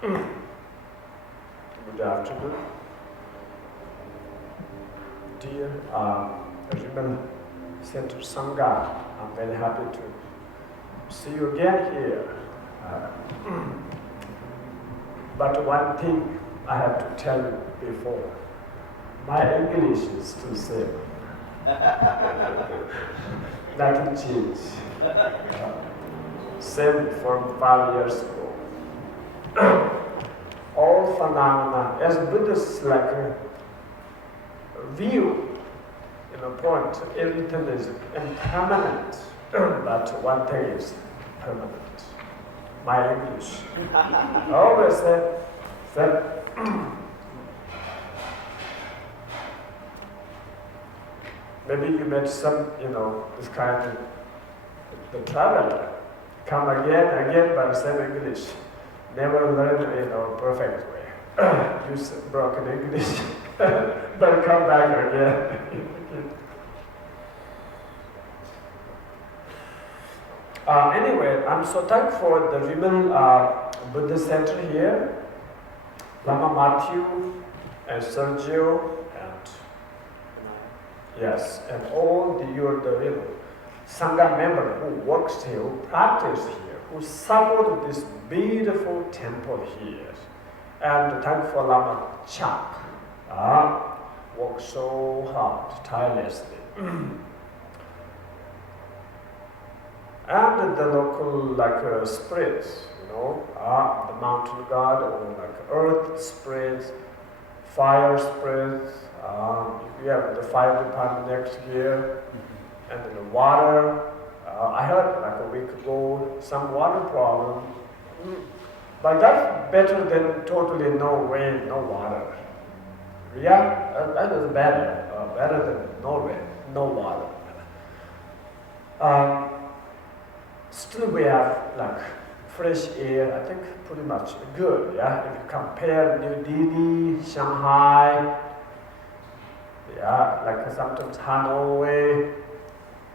Good afternoon. Dear Rime Center Sangha, I'm very happy to see you again here. But one thing I have to tell you before, my English is still same. Nothing changed. Same from 5 years ago. All phenomena, as Buddhists like a view, point, everything is impermanent, but one thing is permanent. My English. I always say that maybe you met some, this kind of the traveler come again, but same English. Never learn, perfect way. Use broken English, but come back again. Anyway, I'm so thankful for the Rime Buddhist Center here, Lama Matthew and Sergio, and yes, and all the Sangha member who works here, who practice here, who support this beautiful temple here. And thankful Lama Chak, work so hard, tirelessly. And the local spirits, the mountain god, or earth spirits, fire spirits. We have the fire department next year, and then the water. I heard a week ago some water problem, but that's better than totally no rain, no water. Yeah, that is better than no rain, no water. Still we have fresh air, I think pretty much good, yeah? If you compare New Delhi, Shanghai, sometimes Hanoi.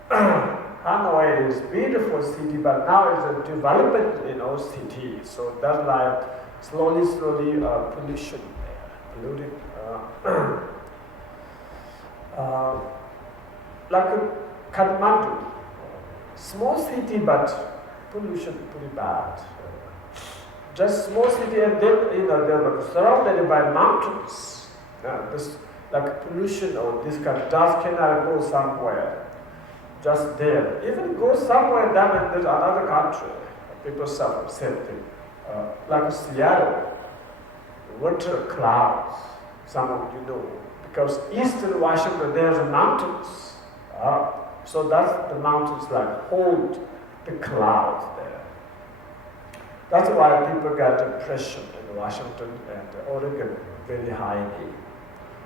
Hanoi is a beautiful city, but now it's a development, city. So that's slowly, pollution there, polluted. Kathmandu, small city, but pollution pretty bad. Just small city, and then they're surrounded by mountains. This pollution or this kind of dust cannot go somewhere. Just there. Even go somewhere down in another country, people suffer same thing. Like Seattle, winter clouds. Some of you know, because eastern Washington there's mountains. So that's the mountains hold the clouds there. That's why people get depression in Washington and Oregon very highly.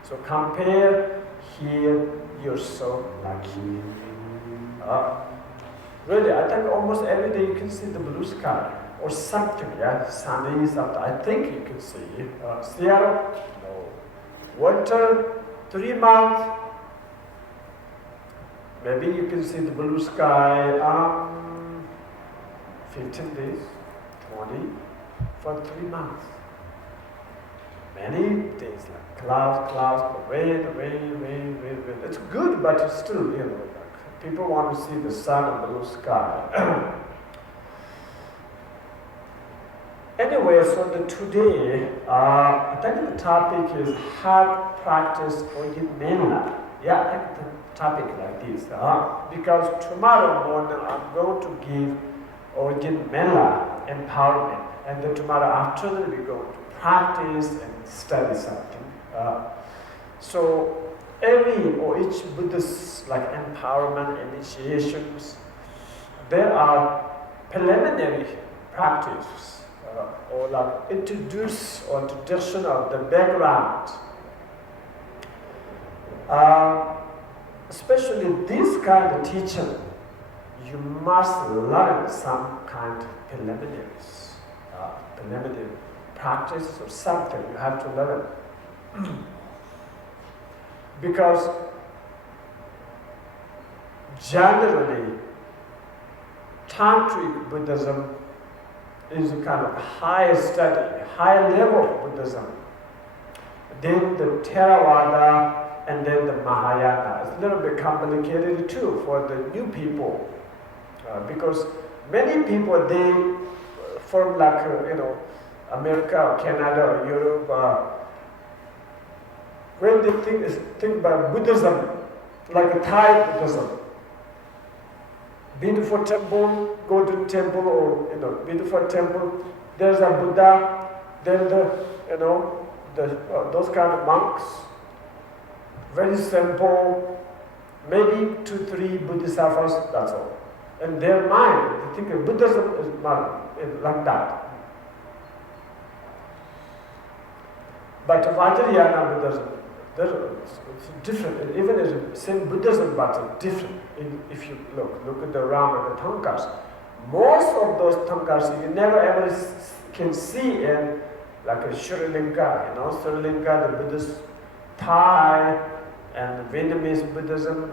So compare here, you're so lucky. Really, I think almost every day you can see the blue sky or something, yeah, sunny something. I think you can see. Seattle, no. Winter, 3 months. Maybe you can see the blue sky 15 days, 20, for 3 months. Many days clouds, rain. It's good, but it's still, people want to see the sun and blue sky. Anyway, so today, I think the topic is how to practice Orgyen Menla. Yeah, I think the topic like this. Because tomorrow morning I'm going to give Orgyen Menla empowerment, and then tomorrow afternoon we're going to practice and study something. So each Buddhist empowerment initiations, there are preliminary practices or introduce or introduction of the background. Especially this kind of teaching, you must learn some kind of preliminaries, preliminary practice or something you have to learn. Because generally, Tantric Buddhism is a kind of high study, high level Buddhism. Then the Theravada, and then the Mahayana. It's a little bit complicated too for the new people, because many people, they from like America or Canada or Europe, when they think about Buddhism, like a Thai Buddhism, beautiful temple, golden temple, or beautiful temple. There's a Buddha, then those kind of monks. Very simple, maybe 2-3 Bodhisattvas, that's all. In their mind, they think Buddhism is not like that. But Vajrayana Buddhism, it's different. Even it's the same Buddhism, but different. If you look at the Rama, the Tankas, most of those Tankas you never ever can see in like a Sri Lanka, Sri Lanka, the Buddhist, Thai, and Vietnamese Buddhism,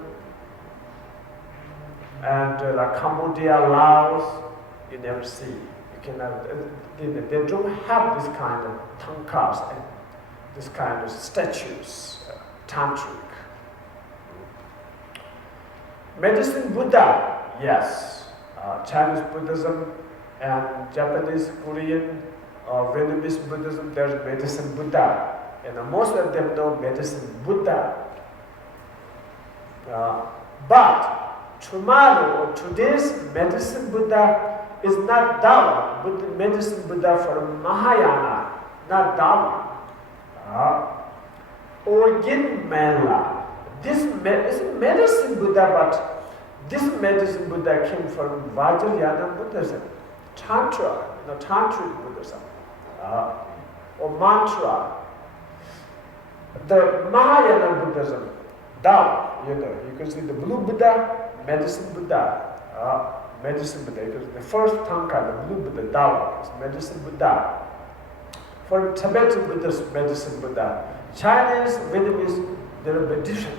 and like Cambodia, Laos, you never see. You cannot. They don't have this kind of tankas and this kind of statues, tantric. Medicine Buddha, yes. Chinese Buddhism and Japanese, Korean, Vietnamese Buddhism, there's medicine Buddha. And most of them know medicine Buddha. But tomorrow or today's medicine Buddha is not Dharma, but medicine Buddha from Mahayana, not Dharma. Orgyen Menla. This is medicine Buddha, but this medicine Buddha came from Vajrayana Buddhism, Tantra, Tantric Buddhism, or mantra. The Mahayana Buddhism, Dao, you can see the blue Buddha, medicine Buddha, medicine Buddha. Because the first Tanka, the blue Buddha, Dao, is medicine Buddha. For Tibetan Buddhist, medicine Buddha. Chinese, Vietnamese, they're a bit different.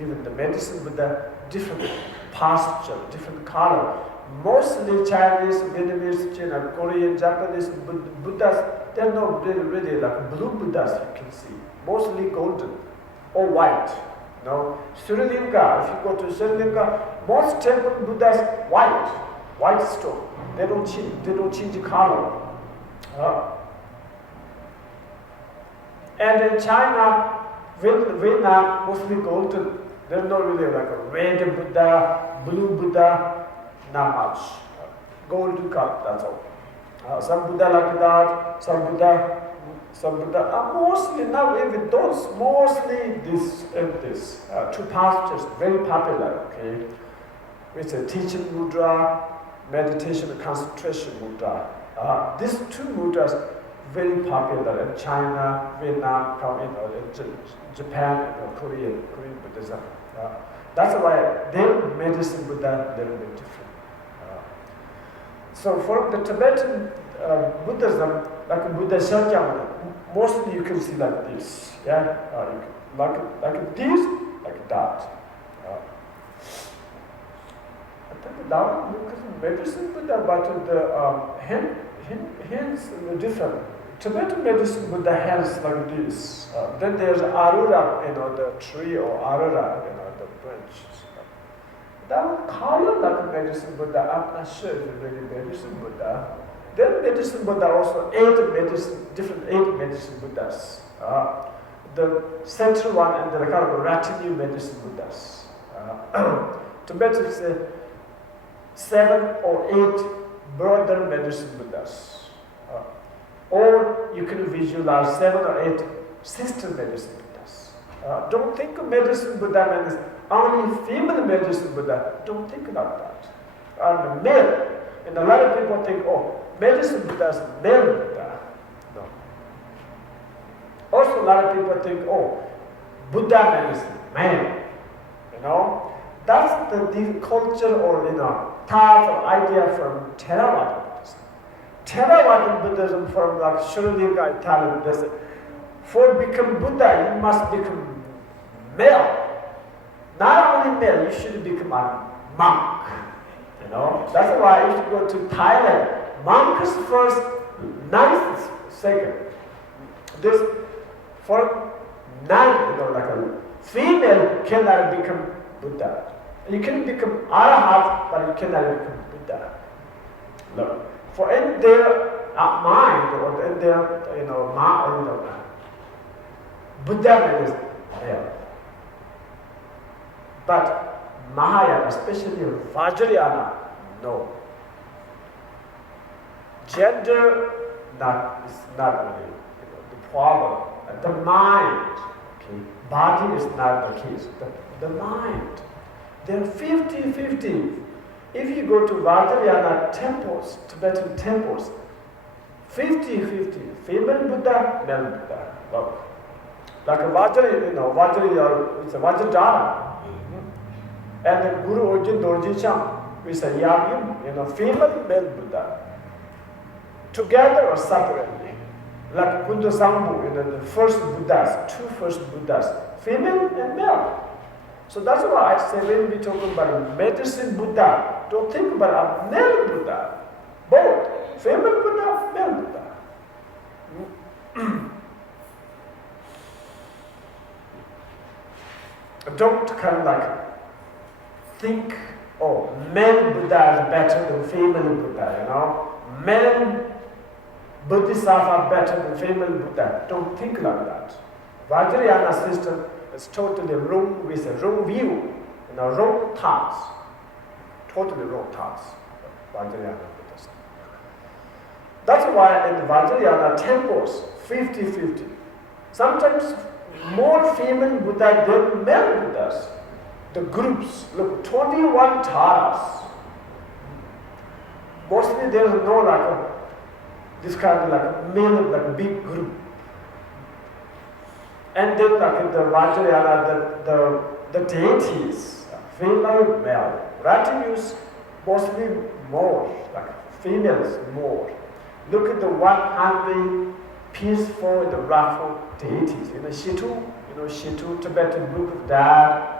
Even the medicine Buddha, different posture, different color. Mostly Chinese, Vietnamese, Korean, Japanese Buddhas, they're not really like blue Buddhas you can see. Mostly golden or white. Sri Lanka, if you go to Sri Lanka, most temple Buddhas white stone. They don't change the color. And in China, Vietnam, mostly golden. There's not really like a red Buddha, blue Buddha, not much. Golden color, that's all. Some Buddha like that, some Buddha, mostly not even those, mostly this and this. Two pastures, very popular, okay? It's a teaching mudra, meditation and concentration mudra. These two mudras very popular in China, Vietnam, Japan, Korean Buddhism. That's why their medicine Buddha they're a bit different. So for the Tibetan Buddhism, like Buddha Shakyamuni, mostly you can see like this, like this, like that. I think that because medicine Buddha, but the hands are different. Tibetan medicine Buddha hands like this. Then there's Arura, the tree, or Arura, the branches. That would color like a medicine Buddha. I'm not sure if it's really medicine Buddha. Then medicine Buddha also different eight medicine Buddhas. The central one and the kind of retinue medicine Buddhas. Tibetan is 7 or 8 brother medicine Buddhas. Or you can visualize 7 or 8 sister medicine Buddhas. Don't think of medicine Buddha means only female medicine Buddha. Don't think about that. And male. And a lot of people think, medicine Buddha is male Buddha. No. Also, a lot of people think, Buddha medicine, man. That's the culture or thought or idea from Theravada Buddhism. Theravada Buddhism from like Sri Lanka, Italian, they say, for become Buddha, you must become male. Not only male, you should become a monk. That's why if you go to Thailand, monks first, nuns second. This for nun, like a female cannot become Buddha. You can become Arhat, but you cannot become Buddha. No. For in their mind or in their Buddha is male. But Mahayana, especially Vajrayana, no. Gender is not really the problem. The mind, okay? Body is not the case. The mind. They're 50-50. If you go to Vajrayana temples, Tibetan temples, 50-50. Female Buddha, male Buddha. Look. Like a Vajrayana, it's a Vajradhara. And the Guru Orgyen Dorji Cham, we say Yamyam, female, male Buddha. Together or separately. Like Kunda Sangbu, the first Buddhas, two first Buddhas, female and male. So that's why I say when we talk about a medicine Buddha, don't think about a male Buddha. Both, female Buddha, male Buddha. Don't kind of like think, oh, male Buddha is better than female Buddha, Male Bodhisattva are better than female Buddha. Don't think like that. Vajrayana system is totally wrong with a wrong view, wrong thoughts. Totally wrong thoughts. Vajrayana Buddhism. That's why in the Vajrayana temples, 50-50. Sometimes more female Buddha than male Buddhas. The groups, look, 21 taras. Mostly there is no like this kind of like male, like big group. And then like in the Vajrayana, the deities, female, male. Retinues, mostly more, like females more. Look at the 100 peaceful and wrathful deities. Shitu, Tibetan book of that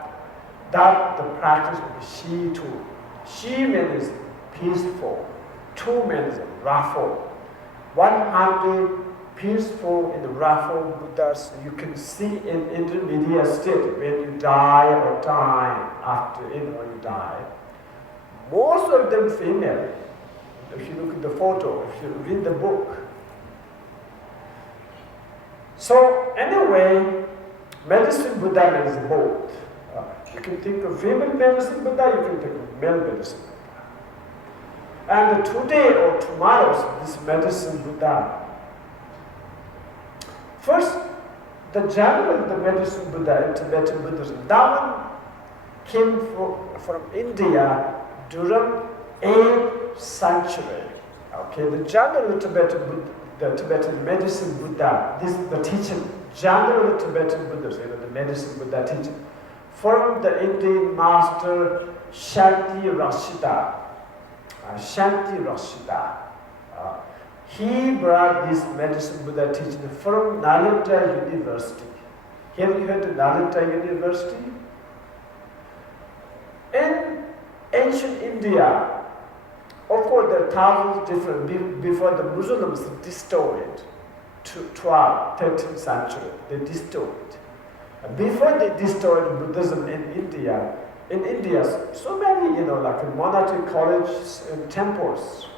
the practice of Shitu. Shi means peaceful, Tu means wrathful. 100 peaceful and wrathful Buddhas you can see in intermediate state when you die or die after you die. Most of them female. If you look at the photo, if you read the book. So anyway, medicine Buddha means both. You can think of female medicine Buddha, you can think of male medicine Buddha. And today or tomorrow, this medicine Buddha. First, the general, the medicine Buddha in Tibetan Buddhism, that one came from India during 8th century. Okay, the general Tibetan medicine Buddha, this is the teaching, general Tibetan Buddhism, the medicine Buddha teaching, from the Indian master Shanti Rashida. He brought this medicine Buddha teaching from Nalanda University. Have you heard of Nalanda University? In ancient India, of course there are thousands different, before the Muslims destroyed, 12th, 13th century, they destroyed. Before they destroyed Buddhism in India, so many, like monastic colleges and temples,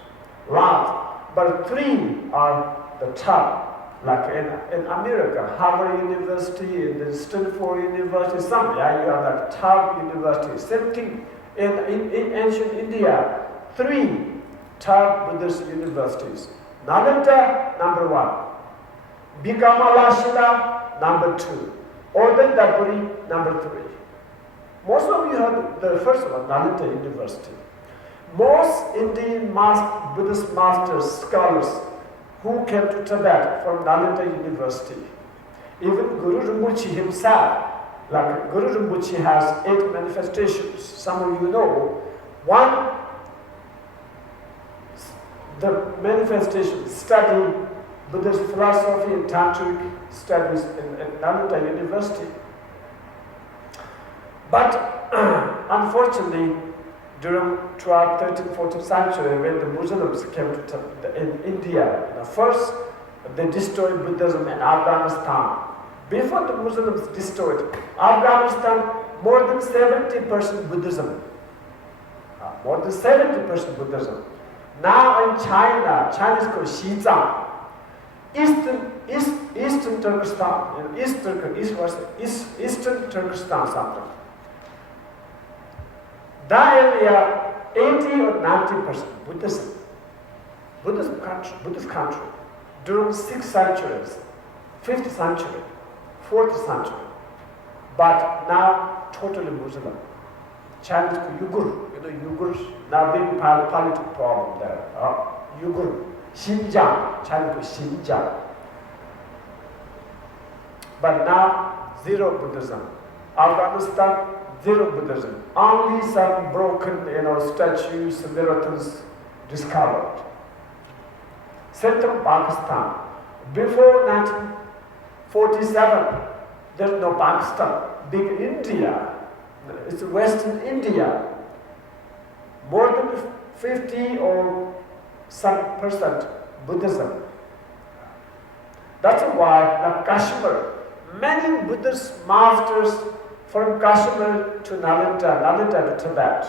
lot, but 3 are the top. Like in America, Harvard University, and then Stanford University, you are like top university. Same thing in ancient India, 3 top Buddhist universities. Nalanda, number 1. Bikamalashila, number 2. Orgyen Dapuri, number 3. Most of you heard the first one, Nalanda University. Most Indian Buddhist masters, scholars who came to Tibet from Nalanda University. Even Guru Rinpoche himself, like Guru Rinpoche has 8 manifestations. Some of you know. One, the manifestation, study Buddhist philosophy and tantric studies in Nalanda University. But unfortunately, during 12th, 13th, 14th century when the Muslims came to in India. First, they destroyed Buddhism in Afghanistan. Before the Muslims destroyed Afghanistan, more than 70% Buddhism. More than 70% Buddhism. Now in China, China is called Xizang, Eastern Turkestan, Eastern Turkestan something. That area, 80 or 90% Buddhism. Buddhist country. During 6th centuries, 5th century, 4th century. But now totally Muslim. Chinese Uyghur, Uyghurs, now big political problem there. Uyghur, Xinjiang, Chinese Xinjiang. But now zero Buddhism. Afghanistan, zero Buddhism. Only some broken, statues, skeletons discovered. Central Pakistan. Before 1947, there's no Pakistan. Big India. It's Western India. More than 50 or some percent Buddhism. That's why Kashmir, many Buddhist masters from Kashmir to Nalanda to Tibet.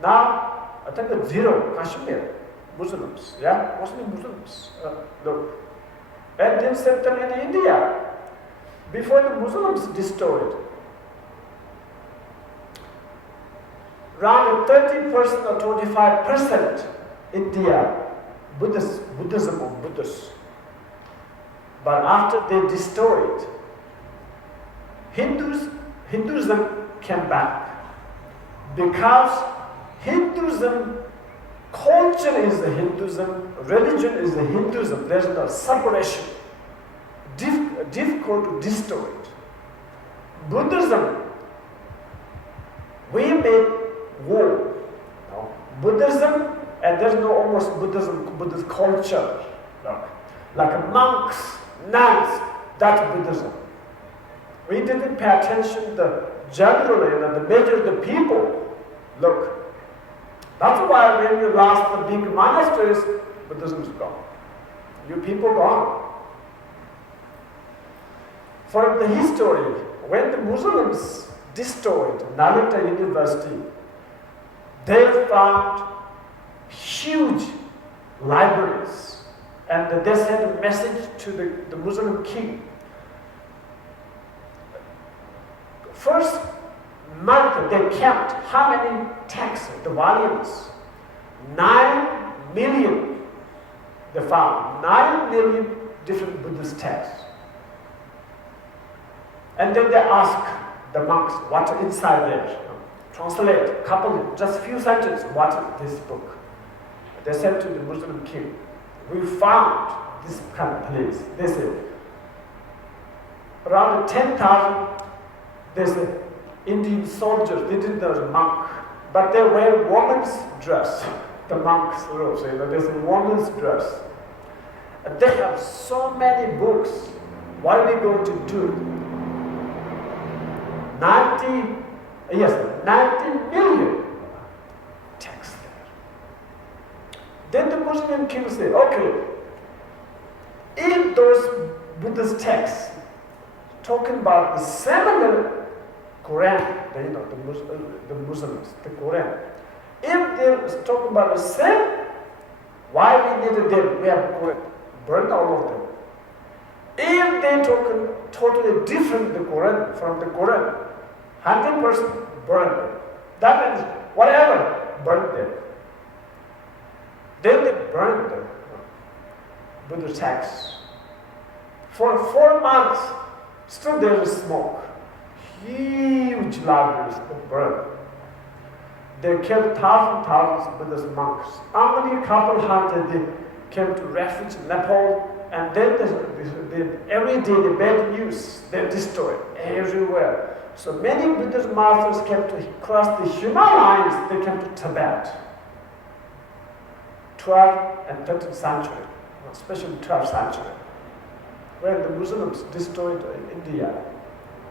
Now, I think it's zero Kashmir Muslims, mostly Muslims. Look. And then Central in India, before the Muslims destroyed, around 30% or 25% India, Buddhism or Buddhists. But after they destroyed, Hinduism came back. Because Hinduism, culture is the Hinduism, religion is the Hinduism, there's no separation. Difficult to destroy it. Buddhism, we made war. Buddhism, and there's no almost Buddhist culture. Like monks, nuns, that's Buddhism. We didn't pay attention to generally, the major of the people. Look, that's why when you lost the big monasteries, Buddhism is gone. You people gone. From the history, when the Muslims destroyed Nalanda University, they found huge libraries, and they sent a message to the Muslim king. First month they kept how many texts, the volumes? 9 million. They found 9 million different Buddhist texts. And then they asked the monks what is inside there. Translate, couple, just few sentences, what is this book? They said to the Muslim king, we found this kind of place. They said, around 10,000, they said, Indian soldiers, they didn't know the monk, but they wear woman's dress, the monks' robes, there's a woman's dress. And they have so many books. What are we going to do? 90 million texts there. Then the Muslim king said, okay, if those Buddhist texts talking about the similar Quran, the Muslims, the Quran, if they're talking about the same, why we needed them? We have burned all of them. If they're talking totally different the Quran from the Quran, 100% burn them. That means whatever, burn them. Then they burned the Buddha texts. For 4 months, still there is smoke. Huge libraries that burned. They killed thousands of Buddhist monks. Only a couple hundred they came to refuge in Nepal, and then every day the bad news, they destroyed everywhere. So many Buddhist masters came to cross the Himalayas, they came to Tibet. 12th and 13th century, especially 12th century, when the Muslims destroyed India.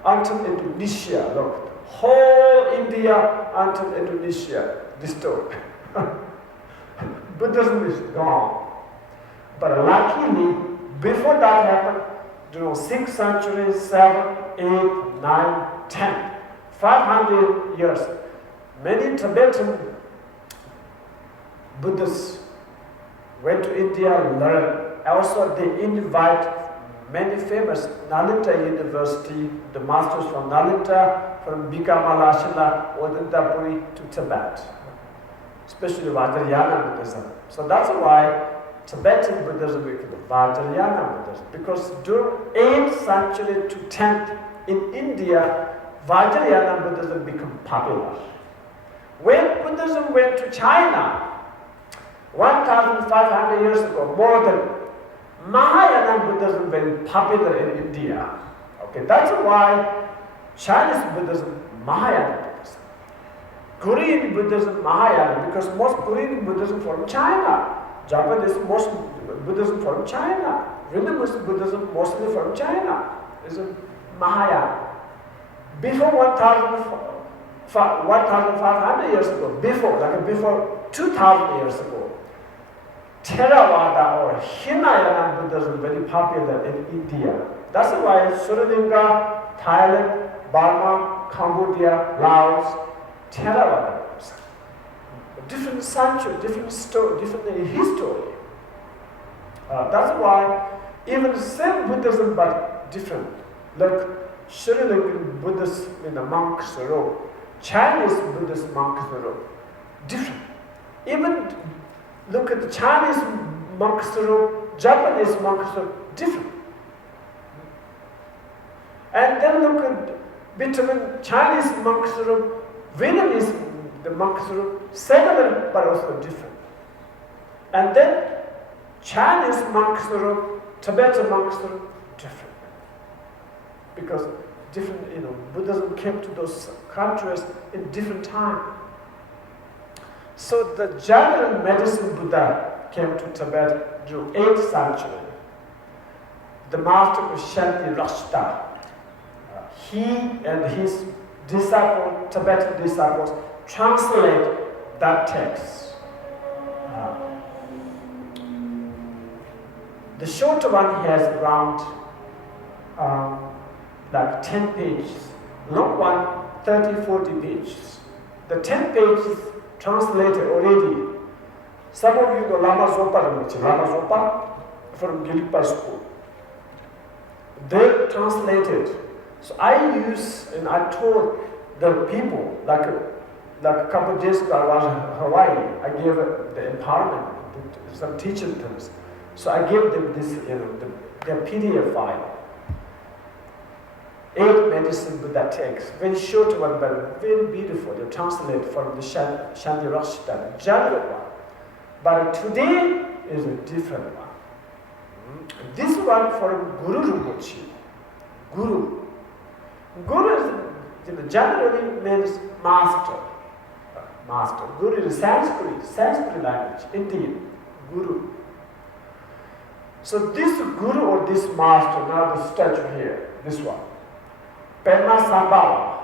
Until Indonesia, look, whole India until Indonesia destroyed. Buddhism is gone. But luckily, before that happened, 6th century, 7th, 8th, 9th, 10th, 500 years, many Tibetan Buddhists went to India, learned. Also, they invite many famous Nalanda University, the masters from Nalanda, from Bikamalashila, Odantapuri to Tibet, especially Vajrayana Buddhism. So that's why Tibetan Buddhism is called Vajrayana Buddhism, because during 8th century to 10th in India, Vajrayana Buddhism became popular. When Buddhism went to China, 1,500 years ago, more than Mahayana Buddhism very popular in India. Okay, that's why Chinese Buddhism, Mahayana Buddhism. Korean Buddhism, Mahayana, because most Korean Buddhism from China. Japanese, most Buddhism from China. Rinpoche Buddhism, mostly from China. Is Mahayana. Before 1,500 years ago, before 2,000 years ago, Theravada or Hinayana Buddhism very popular in India. That's why Sri Lanka, Thailand, Burma, Cambodia, Laos, Theravada Buddhism. Different century, different story, different history. That's why even the same Buddhism but different. Like Sri Lankan Buddhist in the monk's robe, Chinese Buddhist monk's robe, different. Even look at the Chinese monk's robe, Japanese monk's robe, different. And then look at between Chinese monk's robe, Vietnamese the monk's robe, similar but also different. And then Chinese monk's robe, Tibetan monk's robe, different. Because different, Buddhism came to those countries in different time. So the general medicine Buddha came to Tibet during 8th century. The master was Shanti Rashta. He and his disciples, Tibetan disciples, translate that text. The short one has around 10 pages. Long one, 30, 40 pages. The 10 pages translated already. Some of you know Lama Zopa from Gilpa school. They translated. So I told the people, like a couple of days ago I was in Hawaii, I gave the empowerment, some teaching things. So I gave them this, their PDF file. 8 medicine Buddha text, very short one, but very beautiful. They translate from the Shanti Rashta, general one. But today is a different one. This one from Guru Rinpoche. Guru. Guru is generally means master. Master. Guru is Sanskrit language, Indian. Guru. So this Guru or this master, now the statue here, this one. Pema Sambhava.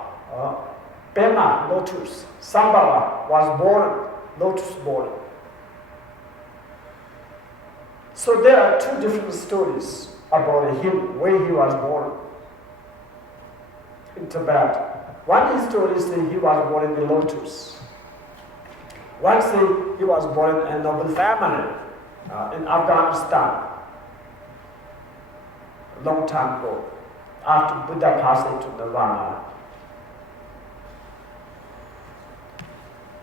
Pema, lotus. Sambhava was born, lotus born. So there are 2 different stories about him, where he was born in Tibet. One story says he was born in the lotus. One says he was born in a noble family in Afghanistan, a long time ago, after Buddha passed into Nirvana.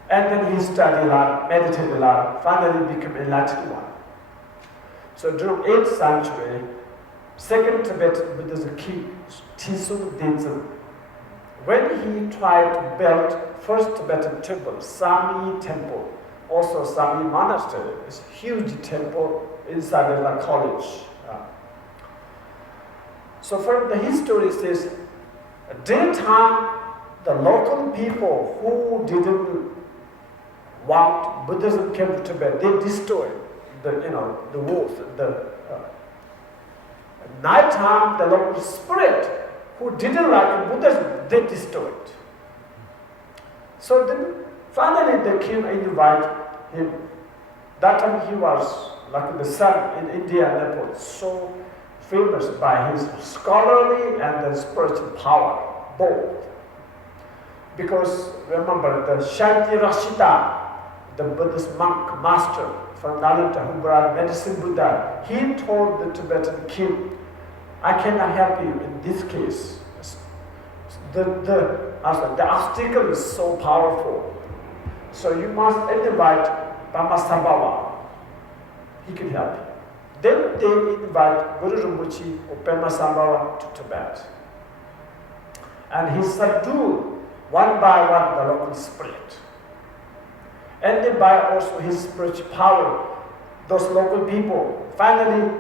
And then he studied a lot, meditated a lot, finally became enlightened one. So during 8th century, 2nd Tibetan Buddhism king, Tisung Denzin, when he tried to build first Tibetan temple, Sami temple, also Sami monastery, it's a huge temple inside the college. So from the history it says, at that time, the local people who didn't want Buddhism came to Tibet, they destroyed the walls. At night time, the local spirit who didn't like Buddhism, they destroyed. So then finally the king invited him. That time he was like the sun in India and Nepal, so famous by his scholarly and the spiritual power, both. Because remember the Shanti Rashita, the Buddhist monk master from Nalanda who brought medicine Buddha, he told the Tibetan king, I cannot help you in this case. The obstacle is so powerful. So you must invite Pamasambhava. He can help you. Then they invite Guru Rinpoche or Pamasambhava to Tibet. And he subdued one by one the local spirit. And then by also his spiritual power, those local people finally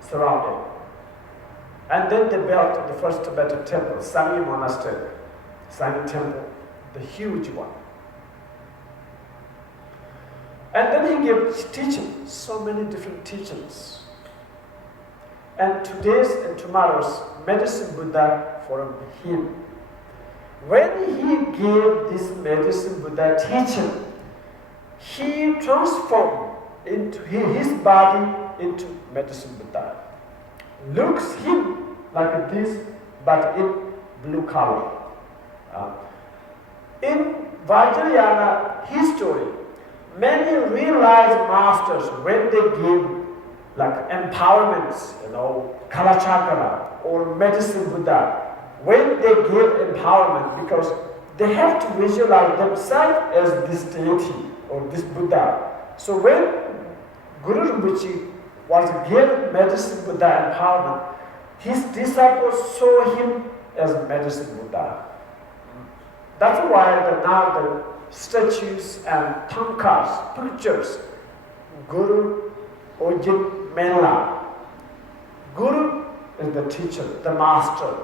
surrounded. And then they built the first Tibetan temple, Sangye Monastery, Sangye Temple, the huge one. And then he gave teachings, so many different teachings. And today's and tomorrow's medicine Buddha for him. When he gave this medicine Buddha teaching, he transformed into his body into medicine Buddha. Looks him like this, but in blue color. In Vajrayana history, many realized masters, when they give like empowerments, Kalachakra or medicine Buddha, when they give empowerment, because they have to visualize themselves as this deity or this Buddha. So when Guru Rinpoche was given medicine Buddha empowerment, his disciples saw him as medicine Buddha. That's why now the statues and tankas, pictures, Guru, Orgyen, Menla. Guru is the teacher, the master,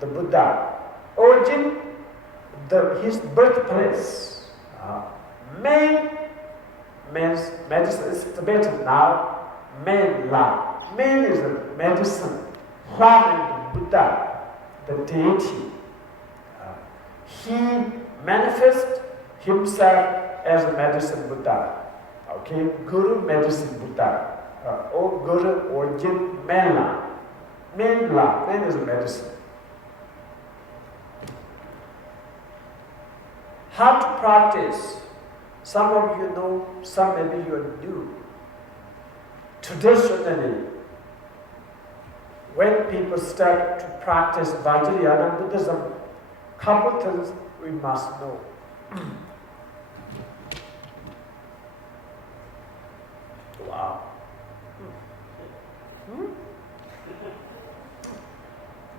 the Buddha. Orgyen, his birthplace. Means medicine is Tibetan now. Menla. Men is the medicine. Hua means Buddha, the deity. He manifests himself as a medicine Buddha. Okay, Guru medicine Buddha. Or Guru Orgyen Menla. Menla, men is medicine. How to practice? Some of you know, some maybe you are new. Traditionally, when people start to practice Vajrayana Buddhism, couple things we must know. Wow.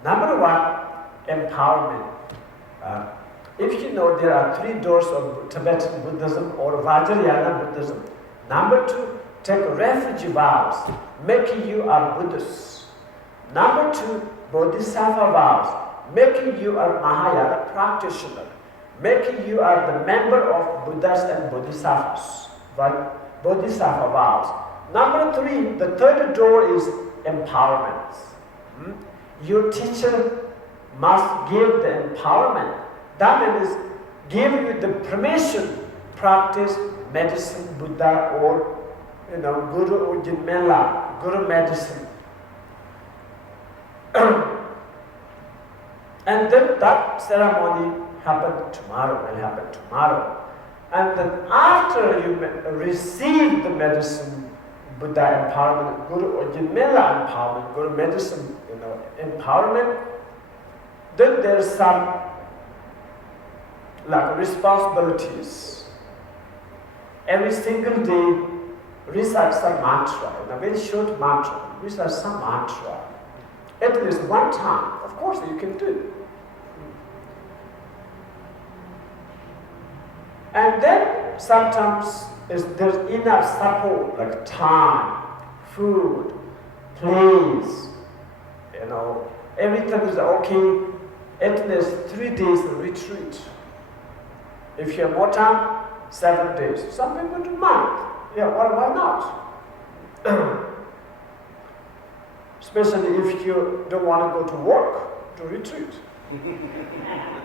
Number one, empowerment. If you know, there are 3 doors of Tibetan Buddhism or Vajrayana Buddhism. Number 2, take refugee vows, making you a Buddhist. Number 2, Bodhisattva vows, making you a Mahayana practitioner, making you are the member of Buddhas and Bodhisattvas. Right? Bodhisattva vows. Number 3, the third door is empowerment. Your teacher must give the empowerment. That means give you the permission practice medicine Buddha or Guru Orgyen Menla, Guru medicine. And then that ceremony will happen tomorrow. And then after you receive the medicine Buddha empowerment, Guru Orgyen Menla empowerment, Guru medicine empowerment, then there's some responsibilities. Every single day, recite some mantra, a very short mantra, recite some mantra. At least one time, of course you can do. And then sometimes there's enough support, like time, food, place, everything is okay. At least 3 days retreat. If you have more time, 7 days. Some people do month. Yeah, why not? Especially if you don't want to go to work, to retreat.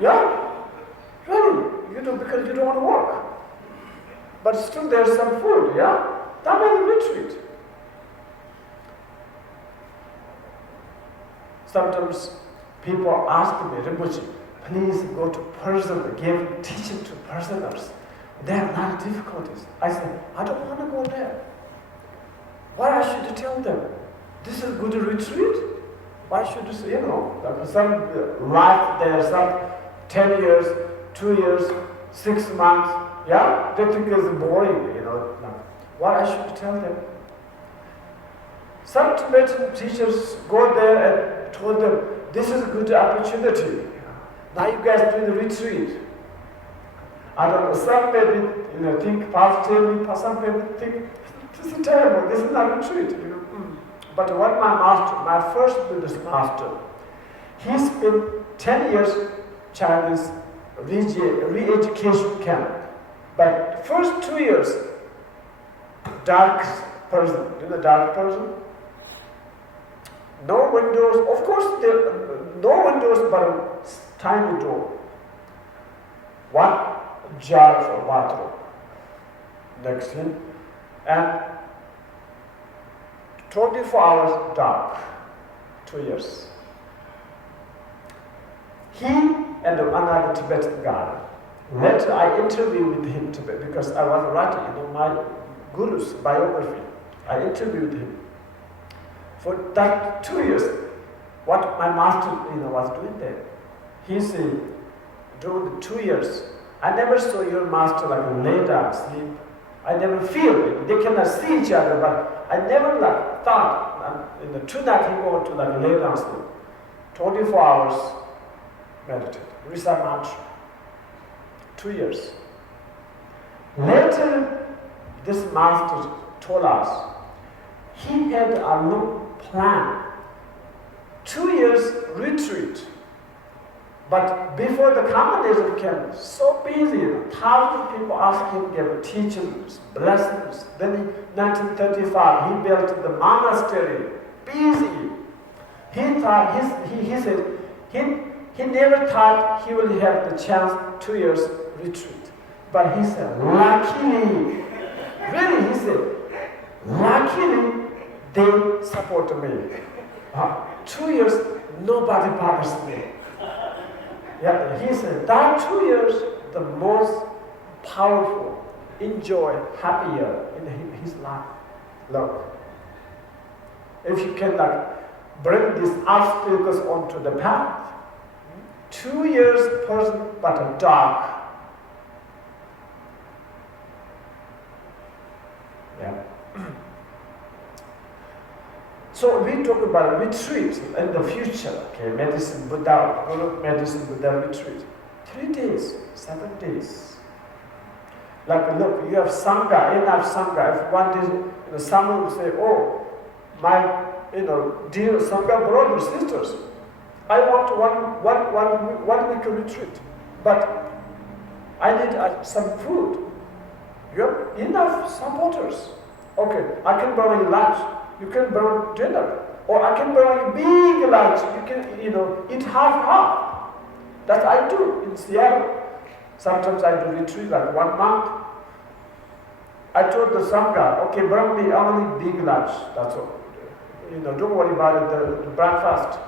Yeah? Really, because you don't want to work. But still there's some food, yeah? That may be retreat. Sometimes people ask me, Rinpoche, please go to person, give teaching to prisoners. There are a lot of difficulties. I say, I don't want to go there. Why I should tell them? This is good retreat? Why should you say, like some life there, some 10 years, 2 years, 6 months, yeah? They think it's boring, Why I should tell them? Some Tibetan teachers go there and told them, this is a good opportunity. Now you guys do the retreat. I don't know, some maybe think positively, some maybe think, this is terrible, this is not retreat. But what my first Buddhist master, he spent 10 years Chinese re-education camp. But first 2 years, dark person, dark person? No windows, of course no windows but a tiny door. One jar for bathroom next to him. And 24 hours dark, 2 years. He and another Tibetan guy. Later I interviewed with him because I was writing, my guru's biography. I interviewed him. For that 2 years, what my master was doing there. He said, during the 2 years, I never saw your master lay down, sleep. I never feel it. They cannot see each other, but I never thought in the 2 nights he go to lay down, sleep. 24 hours meditate, recite mantra. 2 years. Later, this master told us he had a long plan. 2 years retreat. But before the communism came, so busy, thousands of people asked him to give teachings, blessings. Then in 1935, he built the monastery, busy. He thought, he said, he never thought he would have the chance 2 years retreat. But he said, luckily, really, he said, luckily, they support me. 2 years, nobody bothers me. Yeah, he said, that 2 years, the most powerful, enjoy, happier in his life. Look, if you can bring these obstacles onto the path, 2 years person, but a dark. Yeah. So we talk about retreat in the future. Okay, medicine Buddha retreat. 3 days, 7 days. Look, you have sangha, enough sangha. If one day, someone will say, "Oh, my, dear sangha brothers, sisters, I want one week retreat, but I need some food. You have enough supporters. Okay, I can buy you lunch. You can burn dinner, or I can burn a big lunch. You can, eat half. That I do in Seattle. Sometimes I do retreat 1 month. I told the sangha, okay, burn me only big lunch. That's all. Don't worry about it. The breakfast,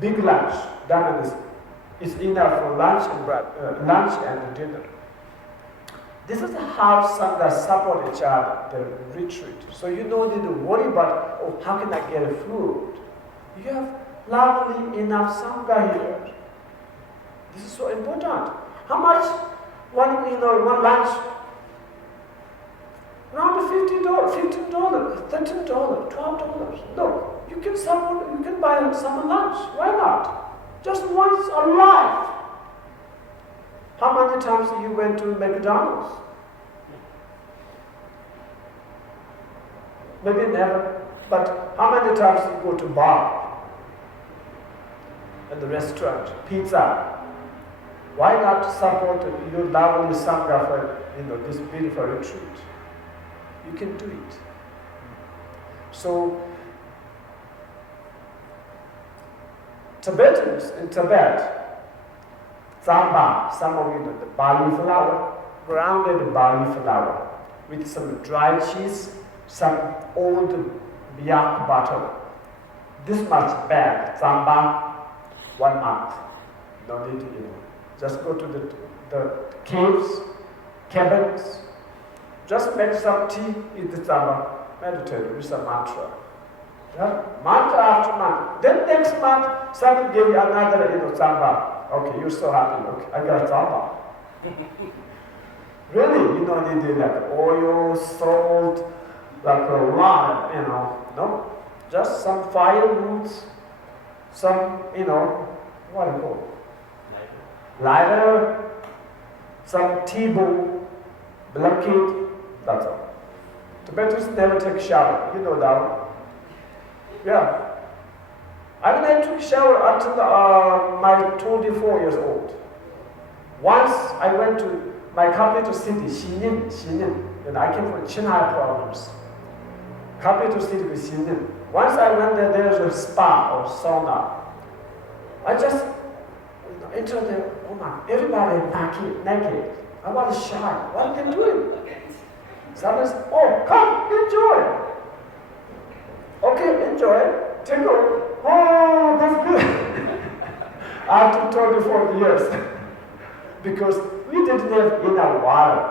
big lunch. That is enough for lunch and dinner. This is how sangha support each other, the retreat. So you don't need to worry about, how can I get food? You have lovely enough sangha here. This is so important. How much one lunch? Around $15, $13, $12. Look, you can buy some lunch. Why not? Just once a life. How many times you went to McDonald's? Maybe never. But how many times you go to bar and the restaurant, pizza? Why not support your lovely sangha for this beautiful retreat? You can do it. So Tibetans in Tibet, Zamba, some of you know the barley flour, grounded barley flour with some dry cheese, some old yak butter. This much bag, zamba, 1 month. No need to, just go to the caves, cabins, just make some tea, eat the zamba, meditate with a mantra. Yeah? Month after month. Then next month, someone give you another, zamba. Okay, you're so happy. Okay, I got zamba. Really, you don't need like oil, salt, like a lot, no. Just some firewoods, some, what do you call it? Lighter, some tea bowl, blanket, that's all. Tibetans never take shower, you know that one. Yeah. I took shower until my 24 years old. Once I went to my capital city, Xining, and I came from Qinghai province. Capital city was Xining. Once I went there, there's a spa or sauna. I just entered there, oh my, everybody naked. I was shy. What are they doing? Someone said, oh, come, enjoy. Okay, enjoy. Take over. Oh, that's good. After 24 years. Because we didn't have enough water.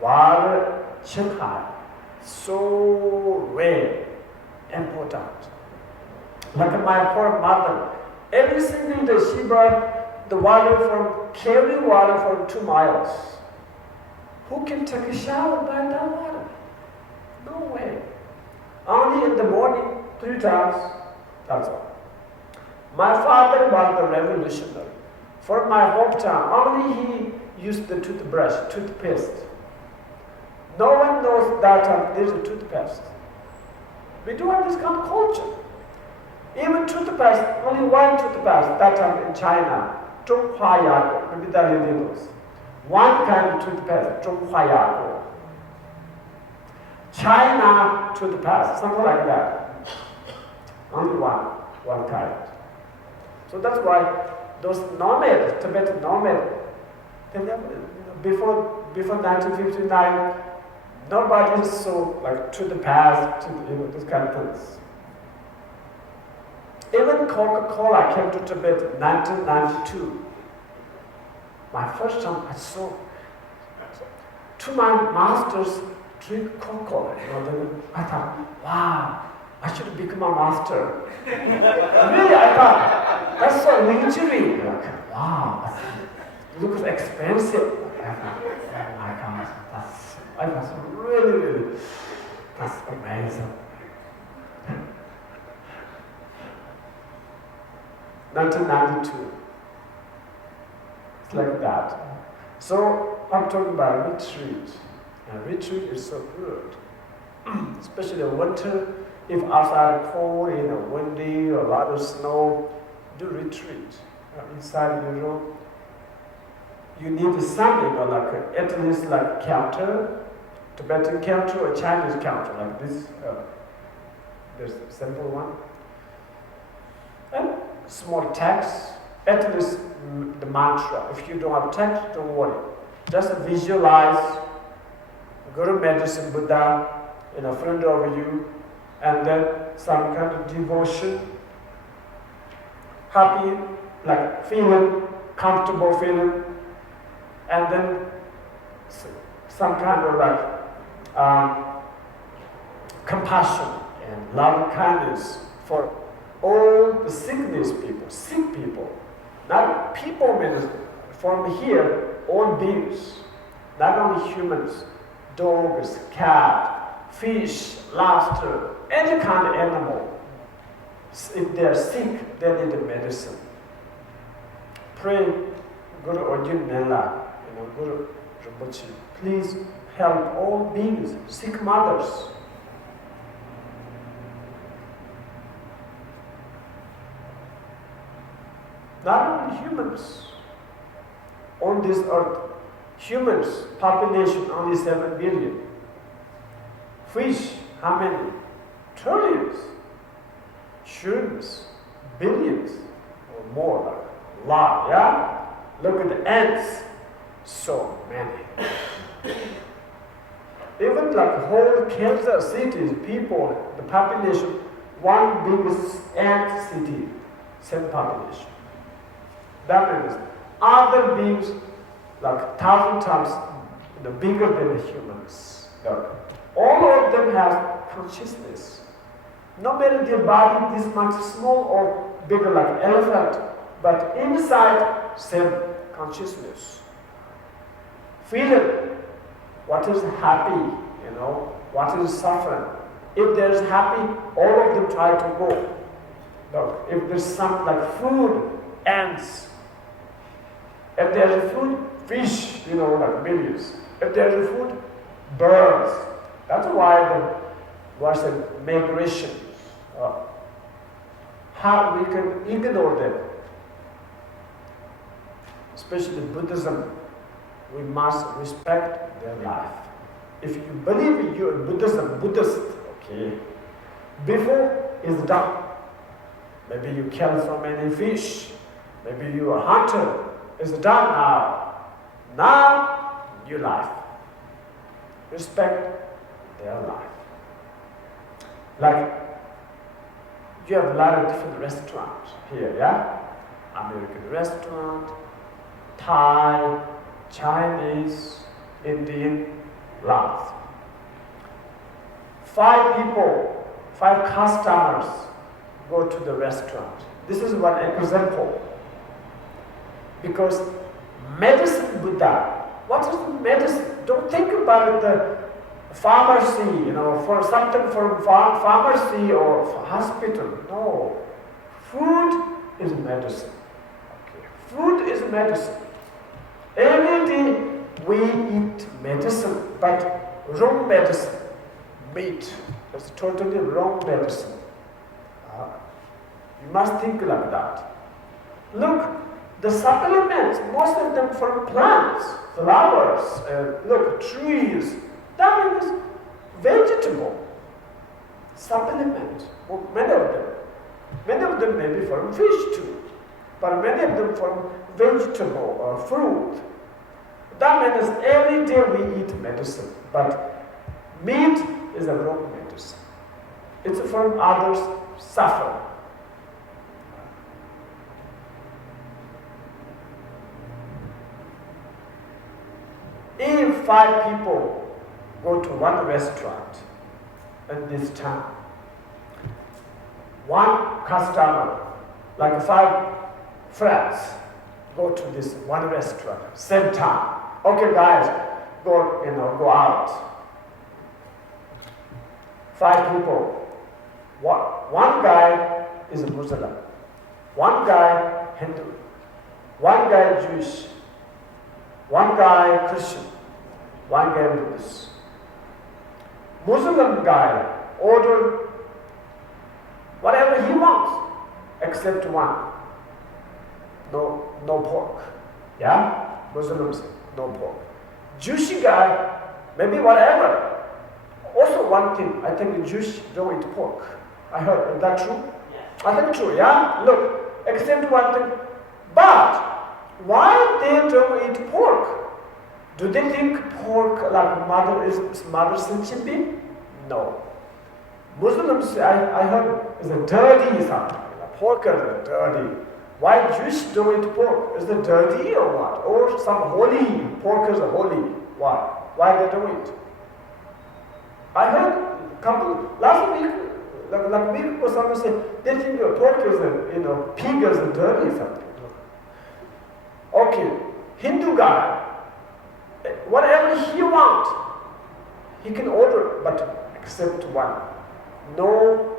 Water, Qinghai, so rare, important. Like my poor mother, every single day she brought the water carry water for 2 miles. Who can take a shower by that water? No way. Only in the morning, 3 times, that's all. My father was the revolutionary. For my hometown, only he used the toothpaste. No one knows that there's a toothpaste. We do have this kind of culture. Even toothpaste, only one toothpaste, that time in China, Zhonghua maybe that you know. One kind of toothpaste, Zhonghua. China toothpaste, something like that. Only one kind. So that's why those nomads, Tibetan nomads, they never, before 1959, nobody saw like toothpaste, this kind of things. Even Coca-Cola came to Tibet in 1992. My first time I saw, to my masters drink Coca-Cola. I thought, wow, I should become a master. Really, I thought, that's so luxury. Wow, it looks expensive. Oh my God, I was really, that's amazing. 1992. It's like that. So I'm talking about retreat. And retreat is so good. Especially in winter, if outside cold, windy, or a lot of snow, do retreat. Inside your room, you need something like at least like counter, Tibetan counter or Chinese counter, like this. There's a simple one. And small text, at least the mantra. If you don't have text, don't worry. Just visualize Guru Medicine Buddha in a front of you, and then some kind of devotion, happy, like feeling, comfortable feeling, and then some kind of like compassion and love and kindness for all the sick people, not people means from here, all beings, not only humans, dogs, cat, fish, lobster, any kind of animal. If they are sick, they need medicine. Pray, Guru Orgyen Menla, Guru Rinpoche, please help all beings, sick mothers. Not only humans on this earth. Humans, population only 7 billion. Fish, how many? Trillions. Shrimps, billions or more, like a lot, yeah? Look at the ants. So many. Even like whole Kansas City's people, the population, one biggest ant city, same population. That means other beings like 1,000 times bigger than the humans. Look, all of them have consciousness. No matter their body this much small or bigger like elephant, but inside same consciousness. Feeling what is happy, what is suffering. If there's happy, all of them try to go. Look, if there's some like food, ants. If there's food, fish, like millions. If there's food, birds. That's why the word said migration. How we can ignore them. Especially Buddhism, we must respect their life. If you believe you're Buddhist, okay, before it's done. Maybe you kill so many fish. Maybe you're a hunter. It's done now. Now, your life. Respect their life. Like, you have a lot of different restaurants here, yeah? American restaurant, Thai, Chinese, Indian, lots. 5 people, 5 customers go to the restaurant. This is one example. Because medicine Buddha, what is medicine? Don't think about the pharmacy, for something from pharmacy or hospital. No. Food is medicine. Okay. Food is medicine. Every day we eat medicine, but wrong medicine. Meat is totally wrong medicine. You must think like that. Look, the supplements, most of them from plants, flowers, look, trees. That means vegetable supplement. Many of them. Many of them may be from fish too, but many of them from vegetable or fruit. That means every day we eat medicine, but meat is a wrong medicine. It's from others suffer. If 5 people go to one restaurant in this town, one customer, like 5 friends, go to this one restaurant, same time. Okay, guys, go out. 5 people. One guy is a Muslim, one guy Hindu, one guy Jewish, one guy Christian, one guy Buddhist. Muslim guy ordered whatever he wants, except one. No pork. Yeah? Muslims, no pork. Jewish guy, maybe whatever. Also one thing, I think Jewish don't eat pork. I heard, is that true? Yeah. I think true, yeah? Look, except one thing. But why they don't eat pork? Do they think pork like mother sensitive? No. Muslims, I heard, is a dirty something. Pork is dirty. Why Jews don't eat pork? Is it dirty or what? Or some holy, pork is holy. Why? Why they don't eat? I heard last week, like a week ago, someone said they think pork is pig is dirty something. Okay, Hindu guy, whatever he wants, he can order, but except one. No,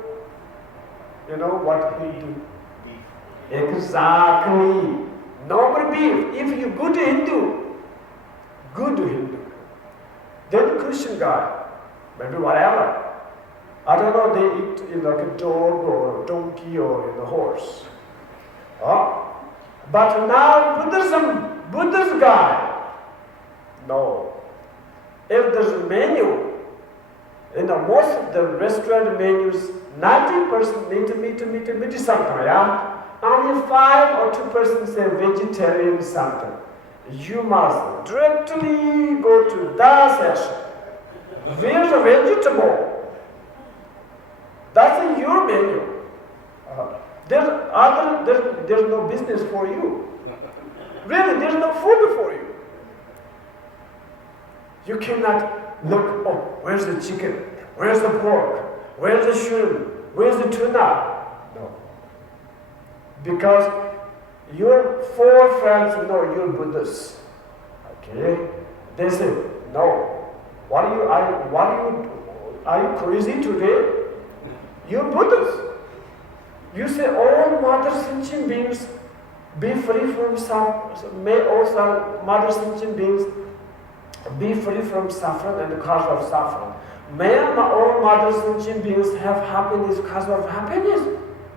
what he do? Exactly. No more beef. If you good Hindu, then Christian guy, maybe whatever. I don't know, they eat like a dog or a donkey or a horse. But now Buddhist guy, no. If there's a menu, most of the restaurant menus, 90% meat something, yeah? only 5 or 2% say vegetarian something, you must directly go to that session. Where's the vegetable? That's in your menu. There's no business for you. Really, there's no food for you. You cannot look, oh, where's the chicken? Where's the pork? Where's the shrimp? Where's the tuna? No. Because your 4 friends know you're Buddhist. Okay? They say, no. Are you crazy today? You're Buddhist. You say all mother sentient beings be free from suffering. May also mother sentient beings be free from suffering and the cause of suffering. May all mother sentient beings have happiness cause of happiness.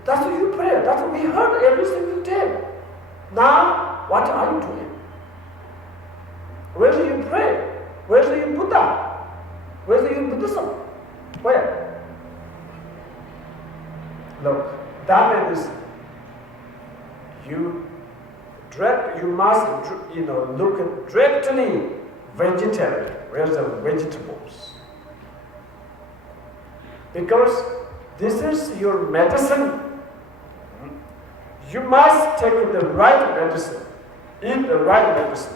That's what you pray. That's what we heard every single day. Now, what are you doing? Where do you pray? Where do you Buddha? Where do you Buddhism? Where? Look, that means you must look at directly vegetarian. Where's the vegetables? Because this is your medicine. You must take the right medicine, eat the right medicine.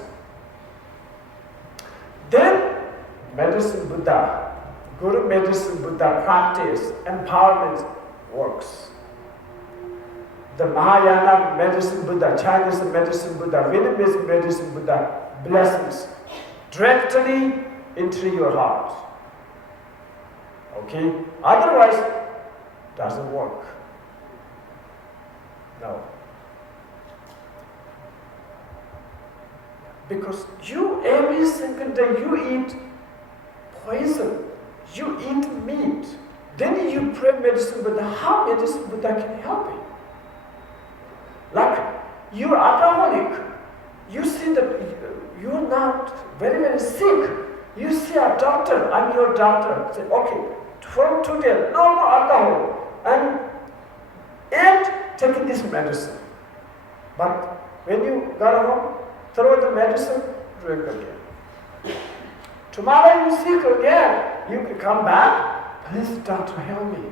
Then medicine Buddha, Guru medicine Buddha practice, empowerment works. The Mahayana medicine Buddha, Chinese medicine Buddha, Vietnamese medicine Buddha blessings directly into your heart. Okay? Otherwise, it doesn't work. No. Because you, every single day, you eat poison, you eat meat, then you pray medicine Buddha. How medicine Buddha can help you? Like, you're alcoholic, you see that you're not very, very sick. You see a doctor, I'm your doctor. Say, okay, from today, no more alcohol. And take this medicine. But when you got home, throw the medicine, drink again. Tomorrow you sick again, you can come back, please doctor help me.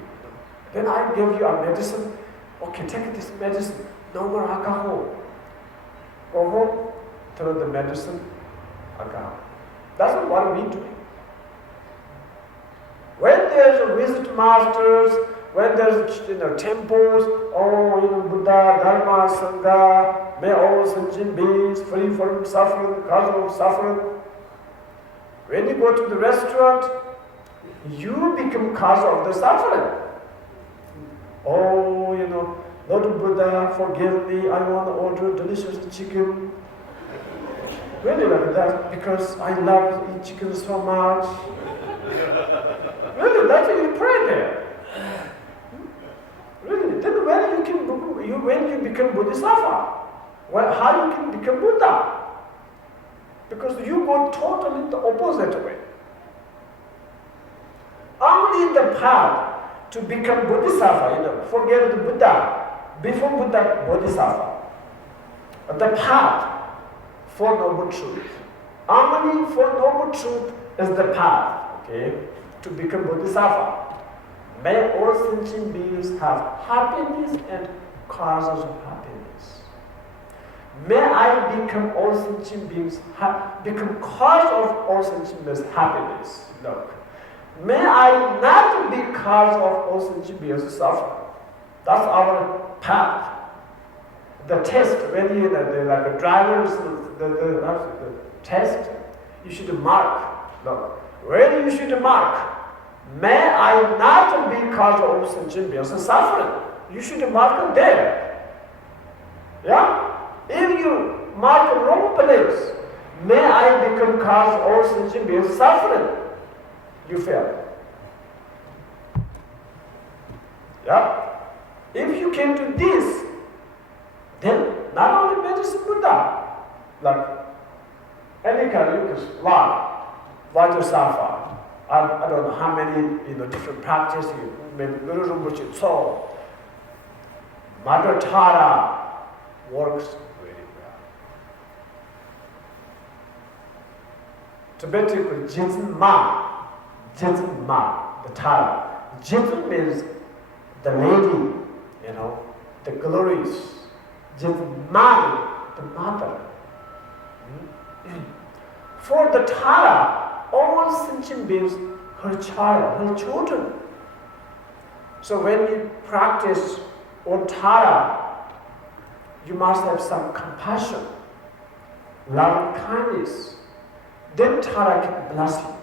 Then I give you a medicine, okay, take this medicine, no more alcohol. Go home, throw the medicine, alcohol. That's what we do. When there's visit masters, when there's temples, Buddha, Dharma, Sangha, may all sentient beings free from suffering, cause of suffering. When you go to the restaurant, you become cause of the suffering. Lord Buddha, forgive me, I want to order delicious chicken. Really like that, because I love to eat chicken so much. Really, that's what you pray there. Really, then when you become Bodhisattva, how you can become Buddha? Because you go totally the opposite way. Only the path to become Bodhisattva, forget the Buddha, before Buddha, Bodhisattva. The path for noble truth. Only for noble truth is the path, okay, to become Bodhisattva. May all sentient beings have happiness and causes of happiness. May I become all sentient beings, become cause of all sentient beings' happiness. Look, may I not be cause of all sentient beings' suffering. That's our path. The test, when you like a driver's the test, you should mark. Look, where you should mark. May I not be cause of all sentient beings' suffering. You should mark there. Yeah? If you mark the wrong place, may I become cause of all sentient beings' suffering. You fail. Yeah? If you can do this, then not only medicine Buddha, like any kind of law, Vajrasattva, I don't know how many different practices, maybe Guru Rinpoche, so Mother Tara works very well. Tibetically, Jitsen Ma, the Tara. Jitsen means the lady, the glorious. Jitsen Ma, the mother. For the Tara, all sentient beings, her child, her children. So when you practice on Tara, you must have some compassion, love and kindness. Then Tara can bless you.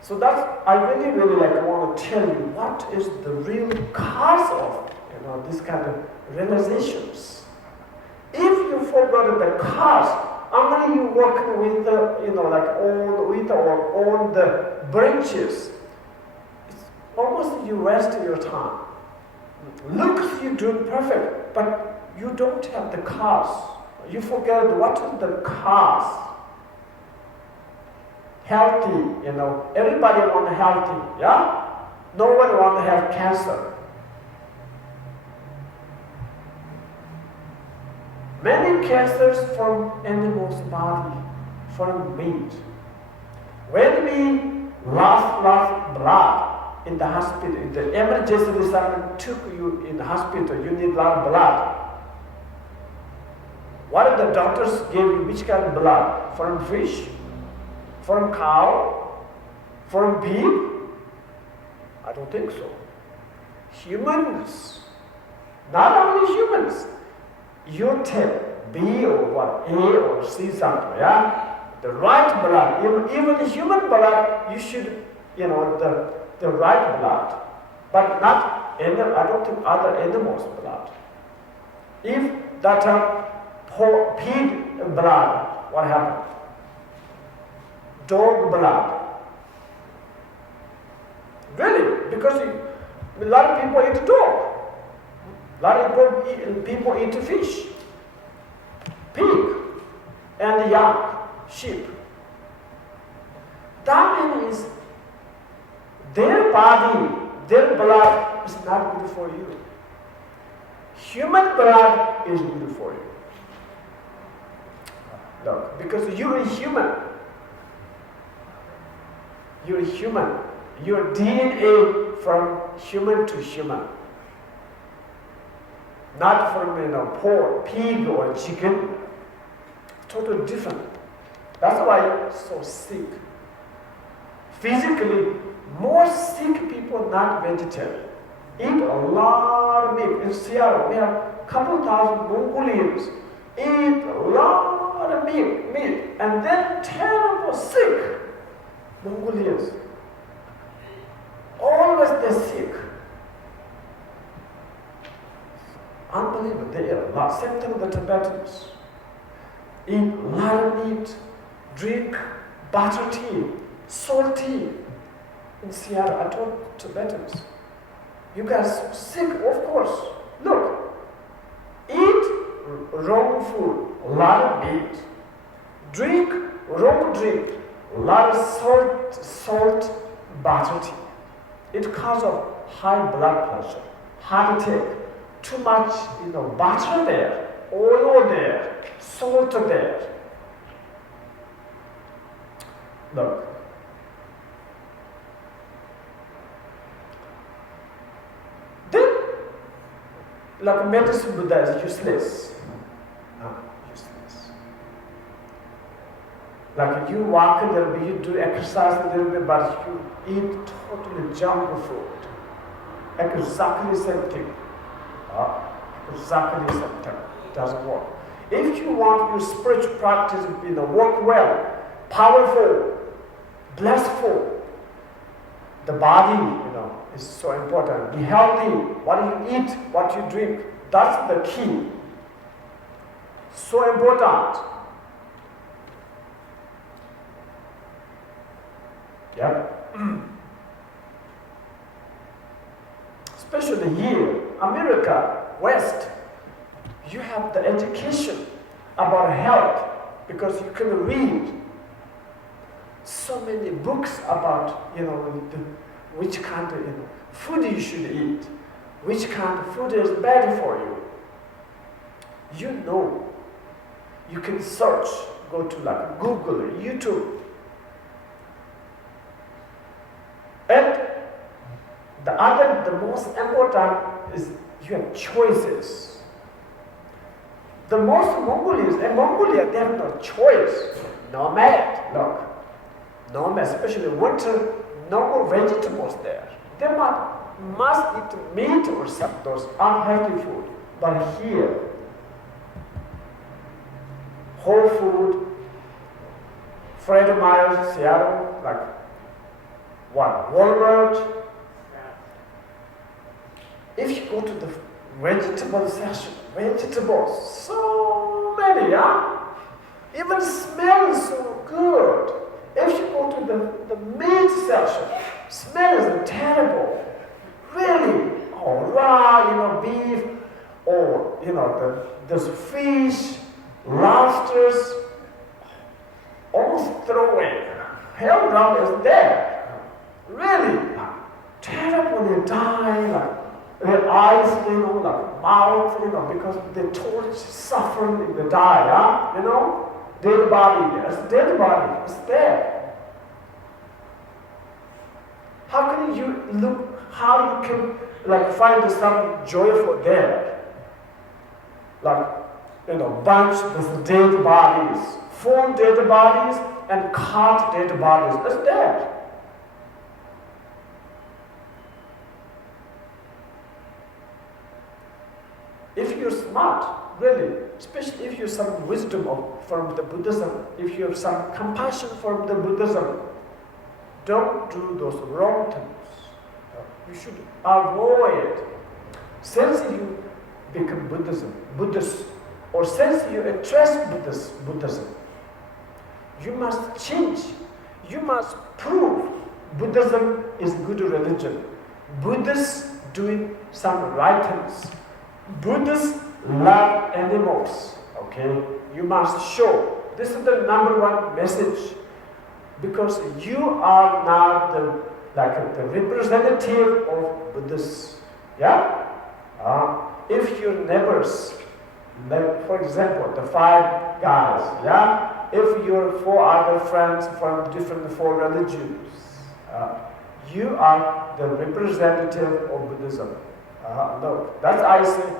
So that's, I really want to tell you what is the real cause of this kind of realizations. If you forgot the cause, only you working with all the branches, it's almost you waste your time. Look, you're doing perfect, but you don't have the cause. You forget what is the cause. Healthy, everybody want healthy, yeah? No one want to have cancer. Many cancers from animals' body, from meat. When we lost blood in the hospital, in the emergency someone took you in the hospital, you need a lot of blood. What did the doctors give you? Which kind of blood? From fish? From cow? From pig? I don't think so. Humans. Not only humans. You take B or what, A or C something, yeah? The right blood, even the human blood, you should, the right blood. But not, I don't think other animals' blood. If that pig blood, what happened? Dog blood. Really? Because a lot of people eat dog. A lot of people eat fish, pig, and yak, sheep. That means their body, their blood is not good for you. Human blood is good for you. Look, because you're a human. You're a human. Your DNA from human to human. Not from pork, pig or chicken. Totally different. That's why you're so sick. Physically, more sick people not vegetarian. Eat a lot of meat. In Seattle, we have a couple thousand Mongolians. Eat a lot of meat. And then terrible sick Mongolians. Always they're sick. Unbelievable. They eat a lot. Same thing with the Tibetans. Eat a lot of meat, drink butter tea, salt tea. In Seattle, I told Tibetans, you guys sick, of course. Look, eat wrong food, a lot of meat. Drink wrong drink, a lot of salt butter tea. It causes high blood pressure, heart attack. Too much, butter there, oil there, salt there. Look. Then, like medicine Buddha is useless. Useless. Like you walk a little bit, you do exercise a little bit, but you eat totally junk food. Exactly the same thing. Exactly the same thing. Doesn't work. If you want your spiritual practice to work well, powerful, blissful, the body, is so important. Be healthy. What you eat, what you drink, that's the key. So important. Yep. Especially here, America, West, you have the education about health because you can read so many books about, which kind of food you should eat, which kind of food is better for you. You know. You can search, go to like Google or YouTube. And the most important is you have choices. The most in Mongolia, they have no choice. Nomad, look. Nomad, especially winter, no more vegetables there. They must eat meat or some those unhealthy food. But here, whole food, Fred Meyer, Seattle, like what? Walmart. If you go to the vegetable section, vegetables, so many, even smells so good. If you go to the meat section, smell is terrible. Really, or raw, beef, or there's fish, lobsters, almost throw away. Hell drum is there. Really, terrible. They die, their eyes, like mouth, because they totally suffering, they die, dead body, yes, dead body, it's there. How can you look, how you can find some joyful there? Bunch of dead bodies, full dead bodies and cut dead bodies, it's there. If you're smart, really, especially if you have some wisdom from the Buddhism, if you have some compassion from the Buddhism, don't do those wrong things. You should avoid. Since you become Buddhist, or since you interest Buddhism, you must change. You must prove Buddhism is good religion. Buddhists doing some right things. Buddhists love animals, okay? You must show. This is the number one message. Because you are now the representative of Buddhists, yeah? If your neighbors, for example, the 5 guys, yeah? If your 4 other friends from different 4 religions, you are the representative of Buddhism. No, that's I say,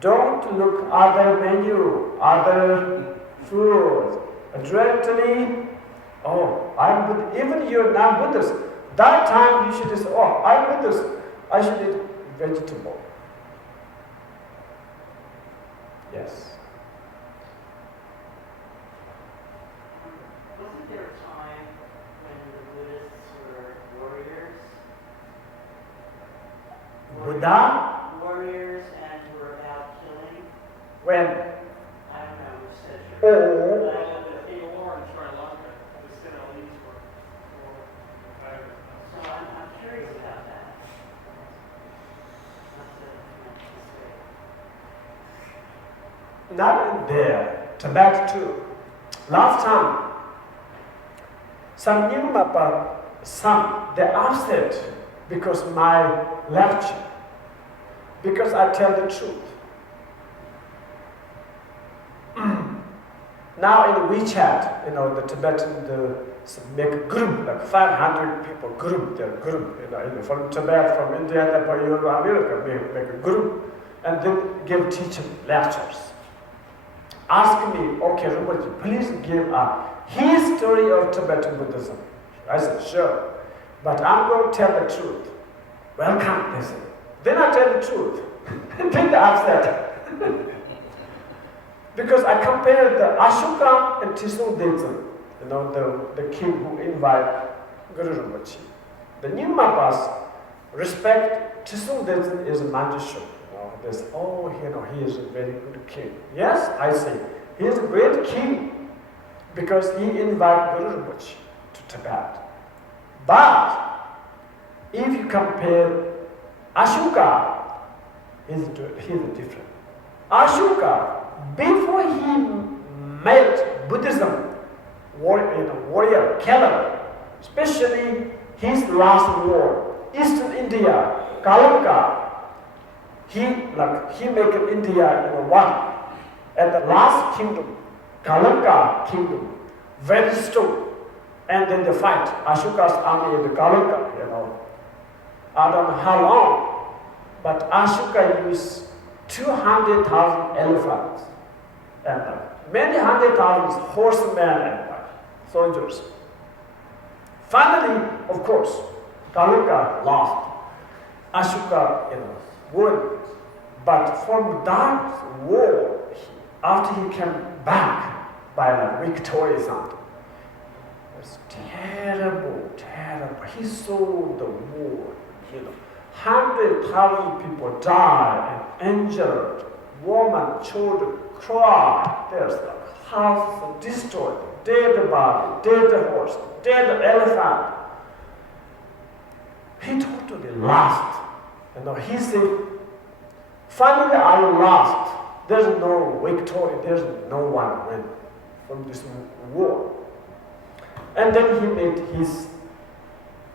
don't look other menu, other food. Directly, I'm Buddhist. Even you're not Buddhist. That time you should say, I'm Buddhist. I should eat vegetable. Yes. Wasn't there a time when the Buddhists were warriors? Buddha? Warriors and were about killing? When? I don't know which century. Oh. The war in Sri Lanka, the Sinhalese were So I'm curious about that. Not there, Tibet too. Last time, some Nyingma, they upset because my lecture, because I tell the truth. Now in WeChat, the Tibetan, make a group, like 500 people, they're group, from Tibet, from India, Nepal, Europe, America, make a group, and then give teaching lectures. Ask me, okay, Rinpoche, please give a history of Tibetan Buddhism. I said, sure, but I'm going to tell the truth. Welcome, they say. Then I tell the truth. Then they upset. Because I compared the Ashoka and Tisul Denzin, the king who invited Guru Rinpoche. The Nyingma respect Tisul Denzin is a magician. There's, he is a very good king. Yes, I say, he is a great king because he invited Guru Rinpoche to Tibet. But if you compare Ashoka, he's different. Ashoka, before he met Buddhism, warrior, killer, especially his last war, Eastern India, Kalanka. He make India one. And the last kingdom, Kalanka kingdom, very strong. And then they fight Ashoka's army in the Kalanka, I don't know how long, but Ashoka used 200,000 elephants and many 100,000 horsemen and soldiers. Finally, of course, Kalanka lost. Ashoka, won. But from that war, after he came back by the victorious, it was terrible. He saw the war, 100,000 people died and injured, women, children cried. There's the house destroyed, dead body, dead horse, dead elephant. He totally lost. He said, finally I lost. There's no victory, there's no one win from this war. And then he met his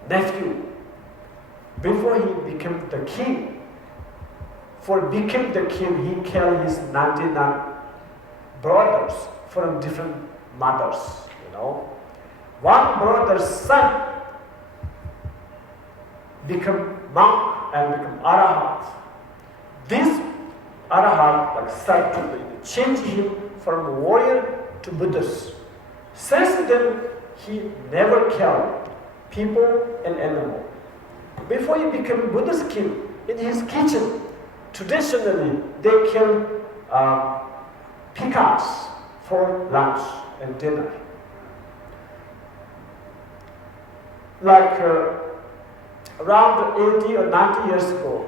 nephew. Before he became the king, for became the king, he killed his 99 brothers from different mothers, One brother's son become monk and become arahant. This arahant started to change him from warrior to Buddhist. Since then, he never killed people and animals. Before he became Buddhist king, in his kitchen, traditionally they kill peacocks for lunch and dinner. Around 80 or 90 years ago,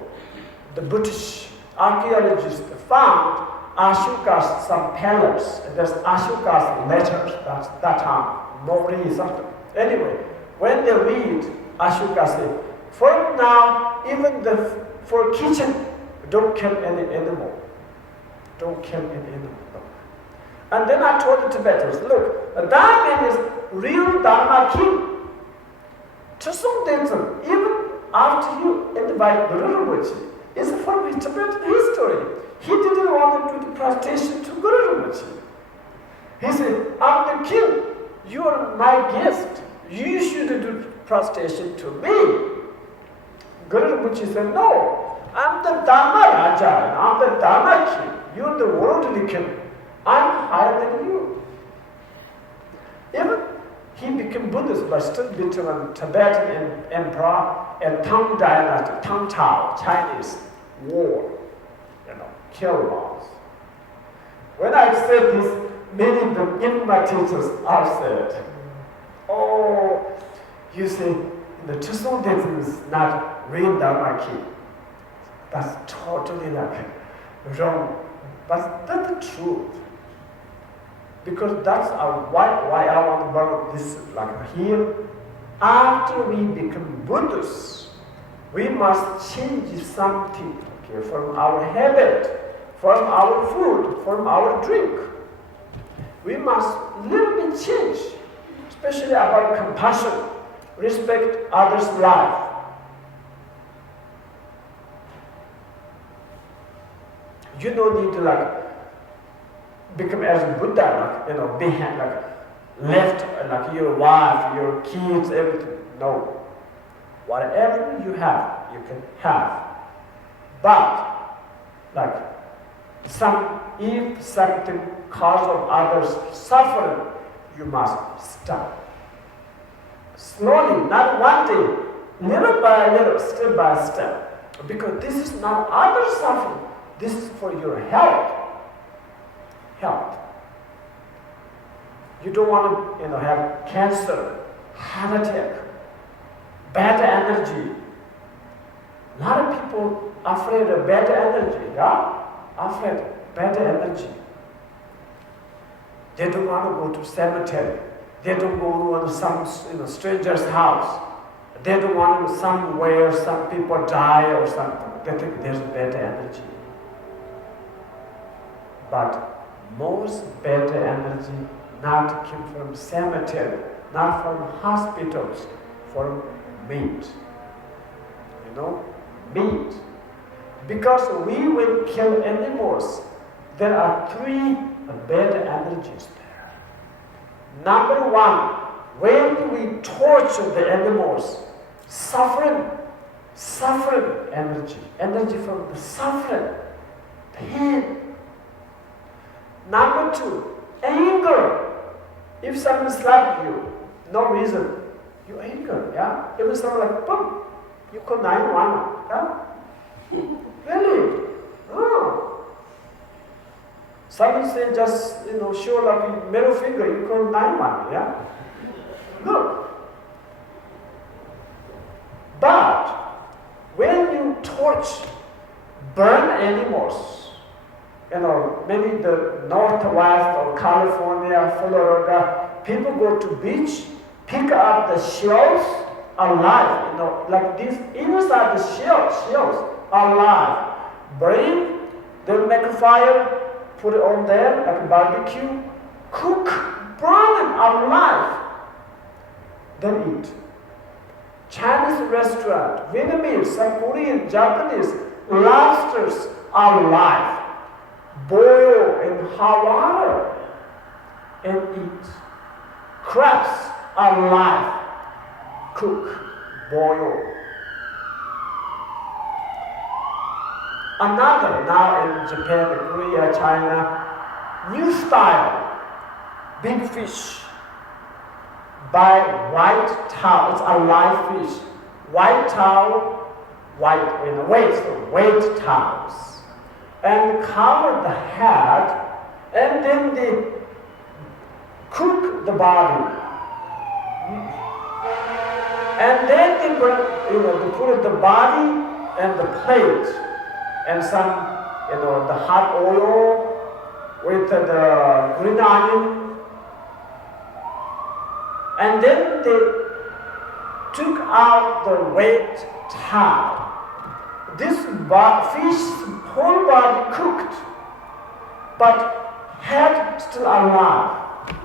the British archaeologists found Ashoka's some pillars, and there's Ashoka's letters, that's that time, Mori something. Anyway, when they read, Ashoka said, for now, even for kitchen, don't kill any animal. Don't kill any animal. And then I told the Tibetans, look, that man is real Dharma king. To some Denton, even after you invite Guru Rinpoche, is from Tibetan history. He didn't want to do the prostration to Guru Rinpoche. He said, I'm the king, you are my guest. You should do prostration to me. Guru Rinpoche said, no, I'm the Dharma Raja, I'm the Dharma king. You're the worldly king. I'm higher than you. Even he became Buddhist, but still between Tibetan emperor and Tang dynasty, Tang Tao, Chinese war, kill laws. When I said this, many of the teachers are said, oh, you say, the Chisholm is not real Dharma king. That's totally wrong. But that's the truth. Because that's why I want to borrow this here. After we become Buddhists, we must change something from our habit, from our food, from our drink. We must little bit change, especially about compassion, respect others' life. You don't need to become as a Buddha, behind, left, your wife, your kids, everything. No. Whatever you have, you can have. But, if something cause of others suffering, you must stop. Slowly, not one day, little by little, step by step. Because this is not other suffering, this is for your health. Health. You don't want to, have cancer, heart attack, bad energy. A lot of people are afraid of bad energy, afraid of bad energy. They don't want to go to cemetery. They don't go to some stranger's house. They don't want to go somewhere some people die or something. They think there's bad energy. But most bad energy not came from cemetery, not from hospitals, from meat. meat. Because we will kill animals, there are three bad energies there. Number one, when we torture the animals, suffering energy from the suffering, pain. Number two, anger. If someone slaps you, no reason, you anger, yeah? Even someone like, boom, you call 911, yeah? Really? No. Someone say just, show like a middle finger, you call 911, yeah? Look. But when you torch, burn animals, maybe the Northwest or California, Florida, people go to beach, pick up the shells alive, like this, inside the shells alive. Bring, then make a fire, put it on there like a barbecue, cook, burn them alive, then eat. Chinese restaurant, Vietnamese, South Korean, Japanese, lobsters are alive. Boil in hot water and eat. Crabs are alive. Cook, boil. Another, now in Japan, Korea, China, new style, big fish. By white towel, it's a live fish. White towel, weight towels. And cover the head, and then they cook the body. And then they put the body and the plate, and some, the hot oil with the green onion. And then they took out the weight towel. This fish, whole body cooked, but head still alive,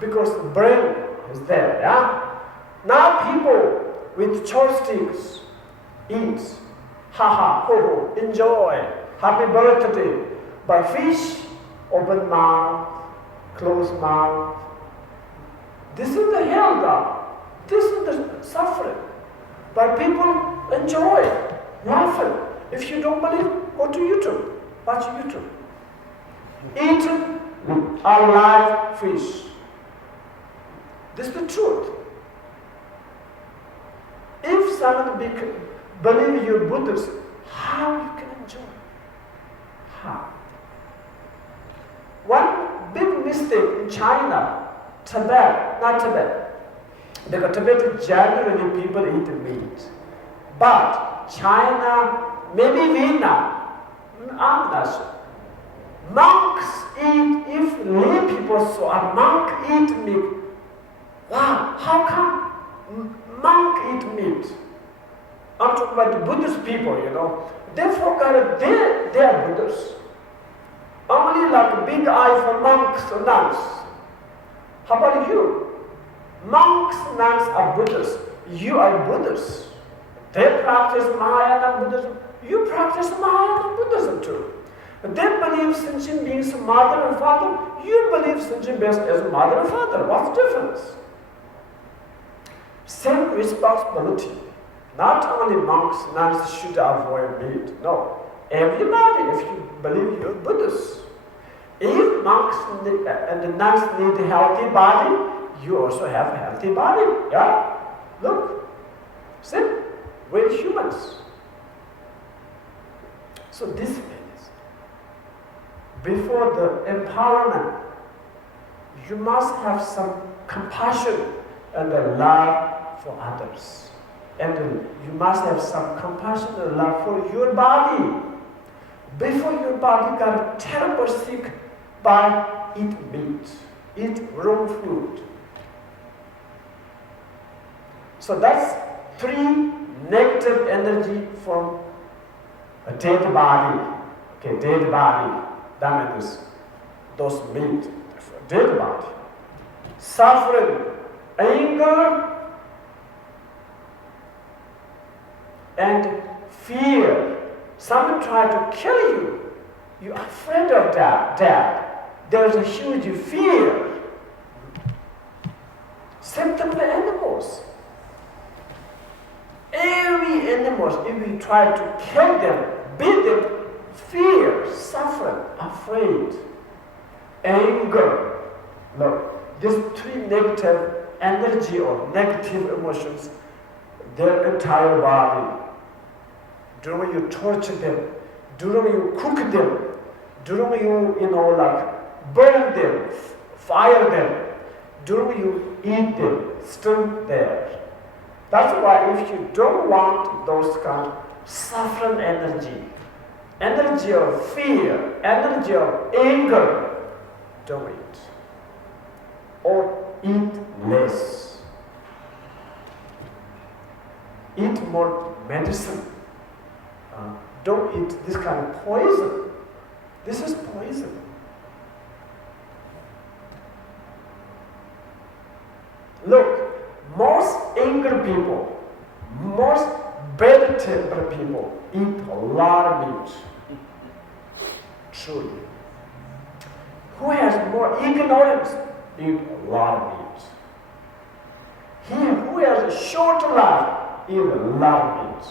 because the brain is there, yeah? Now people with chopsticks eat, ha, ho, ho, enjoy, happy birthday. But fish, open mouth, closed mouth. This is the hell now. This is the suffering. But people enjoy, laughing. If you don't believe, go to YouTube. Watch YouTube. Eat a live fish. This is the truth. If someone believe you're Buddhist, how you can enjoy? How? One big mistake in China, not Tibet, because Tibet generally people eat meat. But China, maybe Vietnam, I'm not sure. Monks eat, if lay people saw a monk eat meat, wow, how come monk eat meat? I'm talking about the Buddhist people, They forgot they are Buddhists. Only like a big eye for monks or nuns. How about you? Monks, nuns are Buddhists. You are Buddhists. They practice Mahayana Buddhism. You practice Mahayana Buddhism too. They believe sentient beings mother and father. You believe sentient beings as mother and father. What's the difference? Same responsibility. Not only monks, nuns should avoid meat. No. Everybody, if you believe you're Buddhist. If monks and the nuns need a healthy body, you also have a healthy body. Yeah? Look. See? We're humans. So this means, before the empowerment, you must have some compassion and a love for others. And you must have some compassion and love for your body. Before your body got terrible sick by eat meat, eat raw food. So that's 3 negative energy from a dead body. Okay, dead body. That means those meat, dead body. Suffering, anger, and fear. Someone try to kill you. You are afraid of death. There's a huge fear. Same thing with the animals. Every animals, if you try to kill them, beat them, fear, suffering, afraid, anger. Look, these three negative energy or negative emotions, their entire body. During you torture them, during you cook them, during you like burn them, fire them, during you eat them, still there. That's why if you don't want those kind of suffering energy of fear, energy of anger, don't eat. Or eat less. Eat more medicine. Don't eat this kind of poison. This is poison. Look, most angry people, most bad-tempered people eat a lot of meat. Truly. Who has more ignorance eat a lot of meat. He who has a short life eat a lot of meat.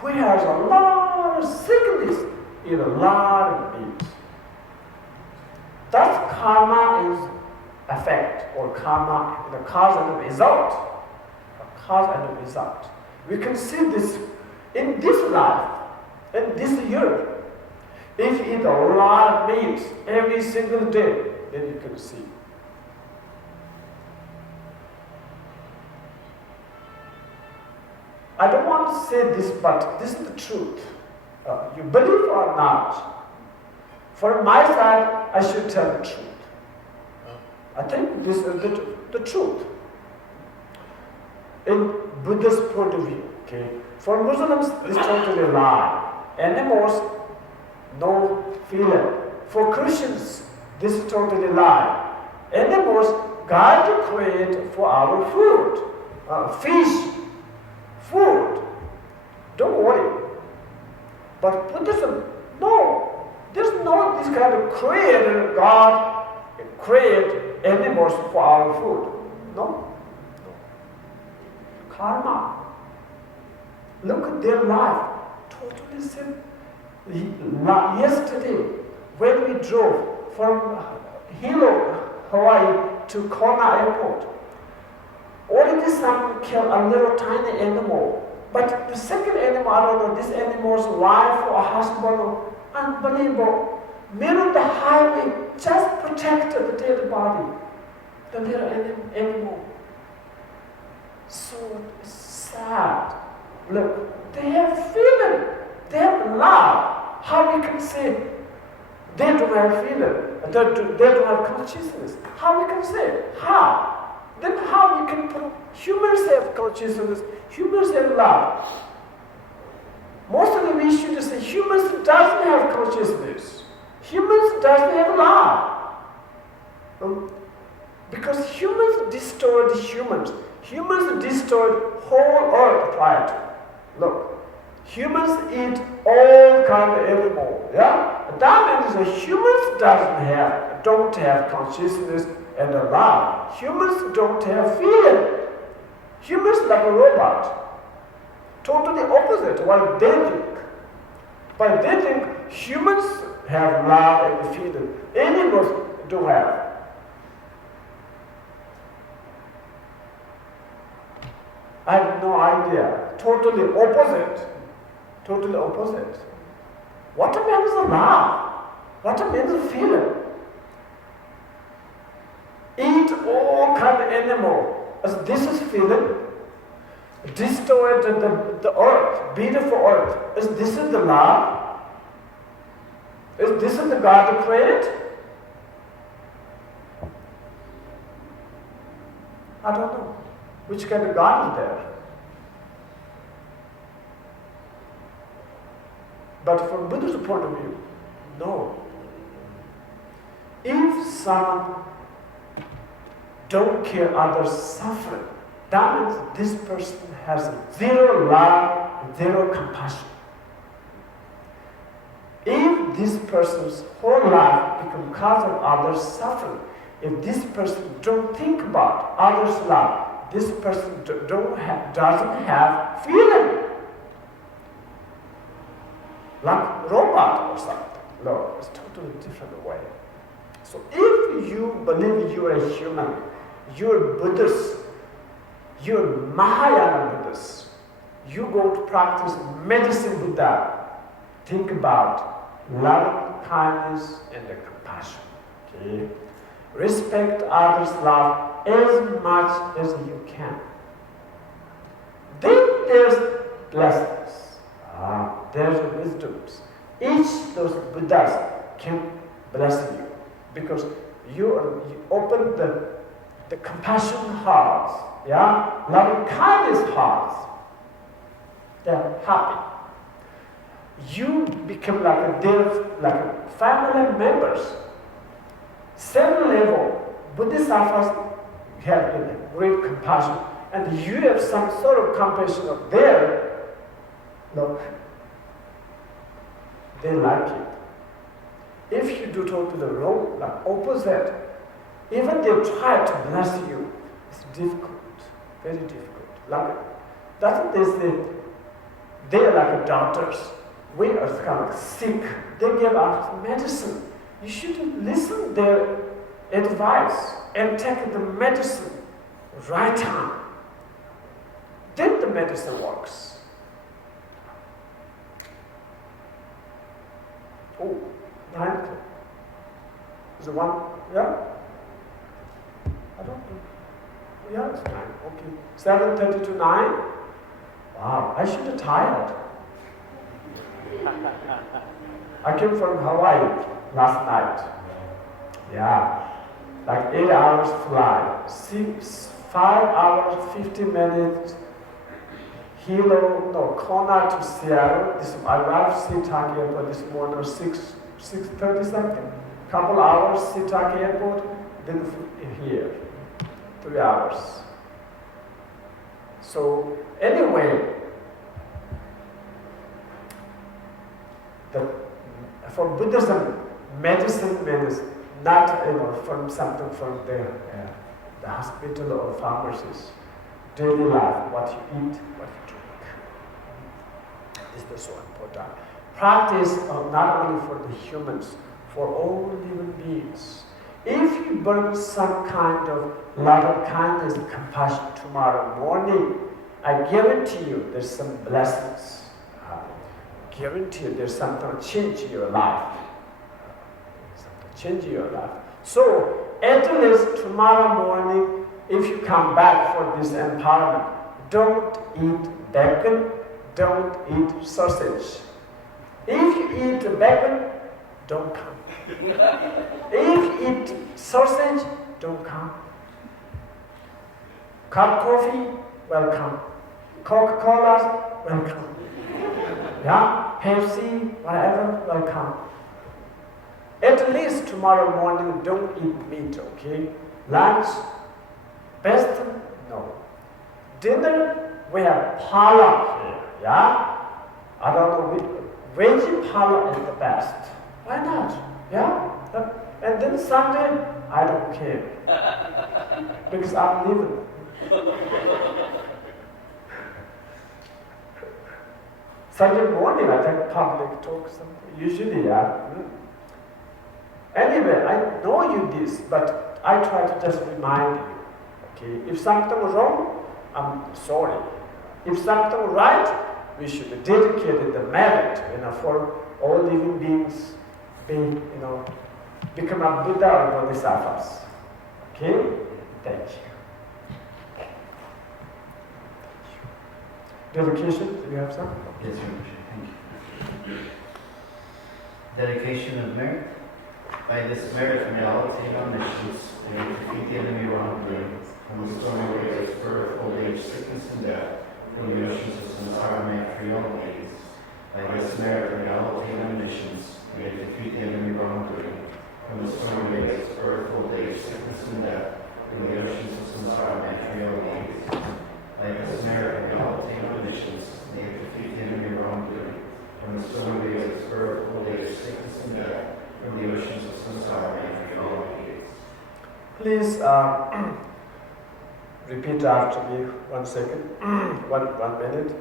Who has a lot of sickness eat a lot of meat. That's karma is effect, or karma, the cause and the result. A cause and the result. We can see this in this life, in this year. If you eat a lot of meat every single day, then you can see. I don't want to say this, but this is the truth. You believe or not, from my side, I should tell the truth. I think this is the truth. In Buddhist point of view, okay, for Muslims, it's totally a lie. Animals, no feeling. For Christians, this is totally a lie. Animals, God created for our food. Fish, food. Don't worry. But Buddhism, no. There's no this kind of creator God create animals for our food. No. Karma. Look at their life. Totally simple. Yesterday, when we drove from Hilo, Hawaii to Kona Airport, already someone killed a little tiny animal. But the second animal, I don't know, this animal's wife or husband, unbelievable. Middle of the highway, just protected the dead body, the little animal. So sad. Look, they have feeling, they have love. How we can say they don't have feeling, they don't have consciousness? How we can say? How? Then how we can put humans have consciousness, humans have love? Mostly we should say humans doesn't have consciousness. Humans doesn't have love. Because humans destroyed humans. Humans destroyed whole earth prior to. Look, humans eat all kind of animal. Yeah? That means that humans don't have consciousness and love. Humans don't have feeling. Humans like a robot. Totally opposite what they think. But they think humans have love and feeling. Animals don't have. I have no idea. Totally opposite. Totally opposite. What means love? What means feeling? Eat all kind of animal. As this is feeling. Destroy the earth, beautiful earth. Is this is the love? Is this is the God to create? I don't know. Which kind of God is there? But from Buddhist point of view, no. If someone don't care others' suffering, that means this person has zero love, zero compassion. If this person's whole life becomes cause of others' suffering, if this person don't think about others' love, this person doesn't have feeling. Like robot or something. No, it's totally different way. So if you believe you are a human, you're Buddhist, you're Mahayana Buddhist, you go to practice medicine Buddha, think about love, kindness, and compassion. Okay? Respect others' love as much as you can. Then there's blessings. There's wisdoms. Each of those Buddhas can bless you because you open the compassion hearts, loving kindness hearts. They're happy. You become like a family members. Same level, Bodhisattvas have great compassion, and you have some sort of compassion of their. No, they like it. If you do totally the wrong, like opposite, even they try to bless you, it's difficult, very difficult. Like that's what they say. They are like doctors. We are kind of sick. They give us medicine. You should listen their advice and take the medicine right time. Then the medicine works. Oh, 9 o'clock. Is it 1? Yeah? I don't know. Yeah, it's 9. Okay. 7:30 to 9? Wow, I should have tired. I came from Hawaii last night. Yeah. Like 8 hours flight. 5 hours, 50 minutes. Kona to Seattle. I arrived SeaTac Airport this morning, 6:30 something. Couple hours SeaTac Airport, then here, 3 hours. So anyway, for Buddhism, medicine means not from something from the hospital or pharmacies. Daily life, what you eat, what you drink. This is so important. Practice not only for the humans, for all living beings. If you burn some kind of love, kindness, and compassion tomorrow morning, I guarantee you there's some blessings. Guarantee you there's something to change in your life. So, at least tomorrow morning, if you come back for this empowerment, don't eat bacon, don't eat sausage. If you eat bacon, don't come. If you eat sausage, don't come. Cup coffee, welcome. Coca-Cola, welcome. Yeah, Pepsi, whatever, welcome. At least tomorrow morning, don't eat meat, okay? Lunch, best, no. Dinner, we have pala here, yeah? I don't know, veggie pala is the best. Why not? Yeah? And then Sunday, I don't care. Because I'm living. Sunday morning, I take public talks, usually, yeah. Anyway, I know you this, but I try to just remind you. Okay, if something wrong, I'm sorry. If something right, we should dedicate the merit, for all living beings, become a Buddha or Bodhisattvas. Okay? Thank you. Dedication, do you have some? Yes, Rinpoche, thank you. Dedication of merit. By this merit, may all attain omniscience, may defeat the enemy wrongly, from the stormy waves, birth, old age, sickness, and death, from the oceans of samsara, may free all beings. By this merit, may all attain omniscience, may defeat the enemy wrongdoing, from the stormy waves, birth, old age, sickness, and death, from the oceans of samsara, may free all beings. please repeat after me 1 second, 1 minute.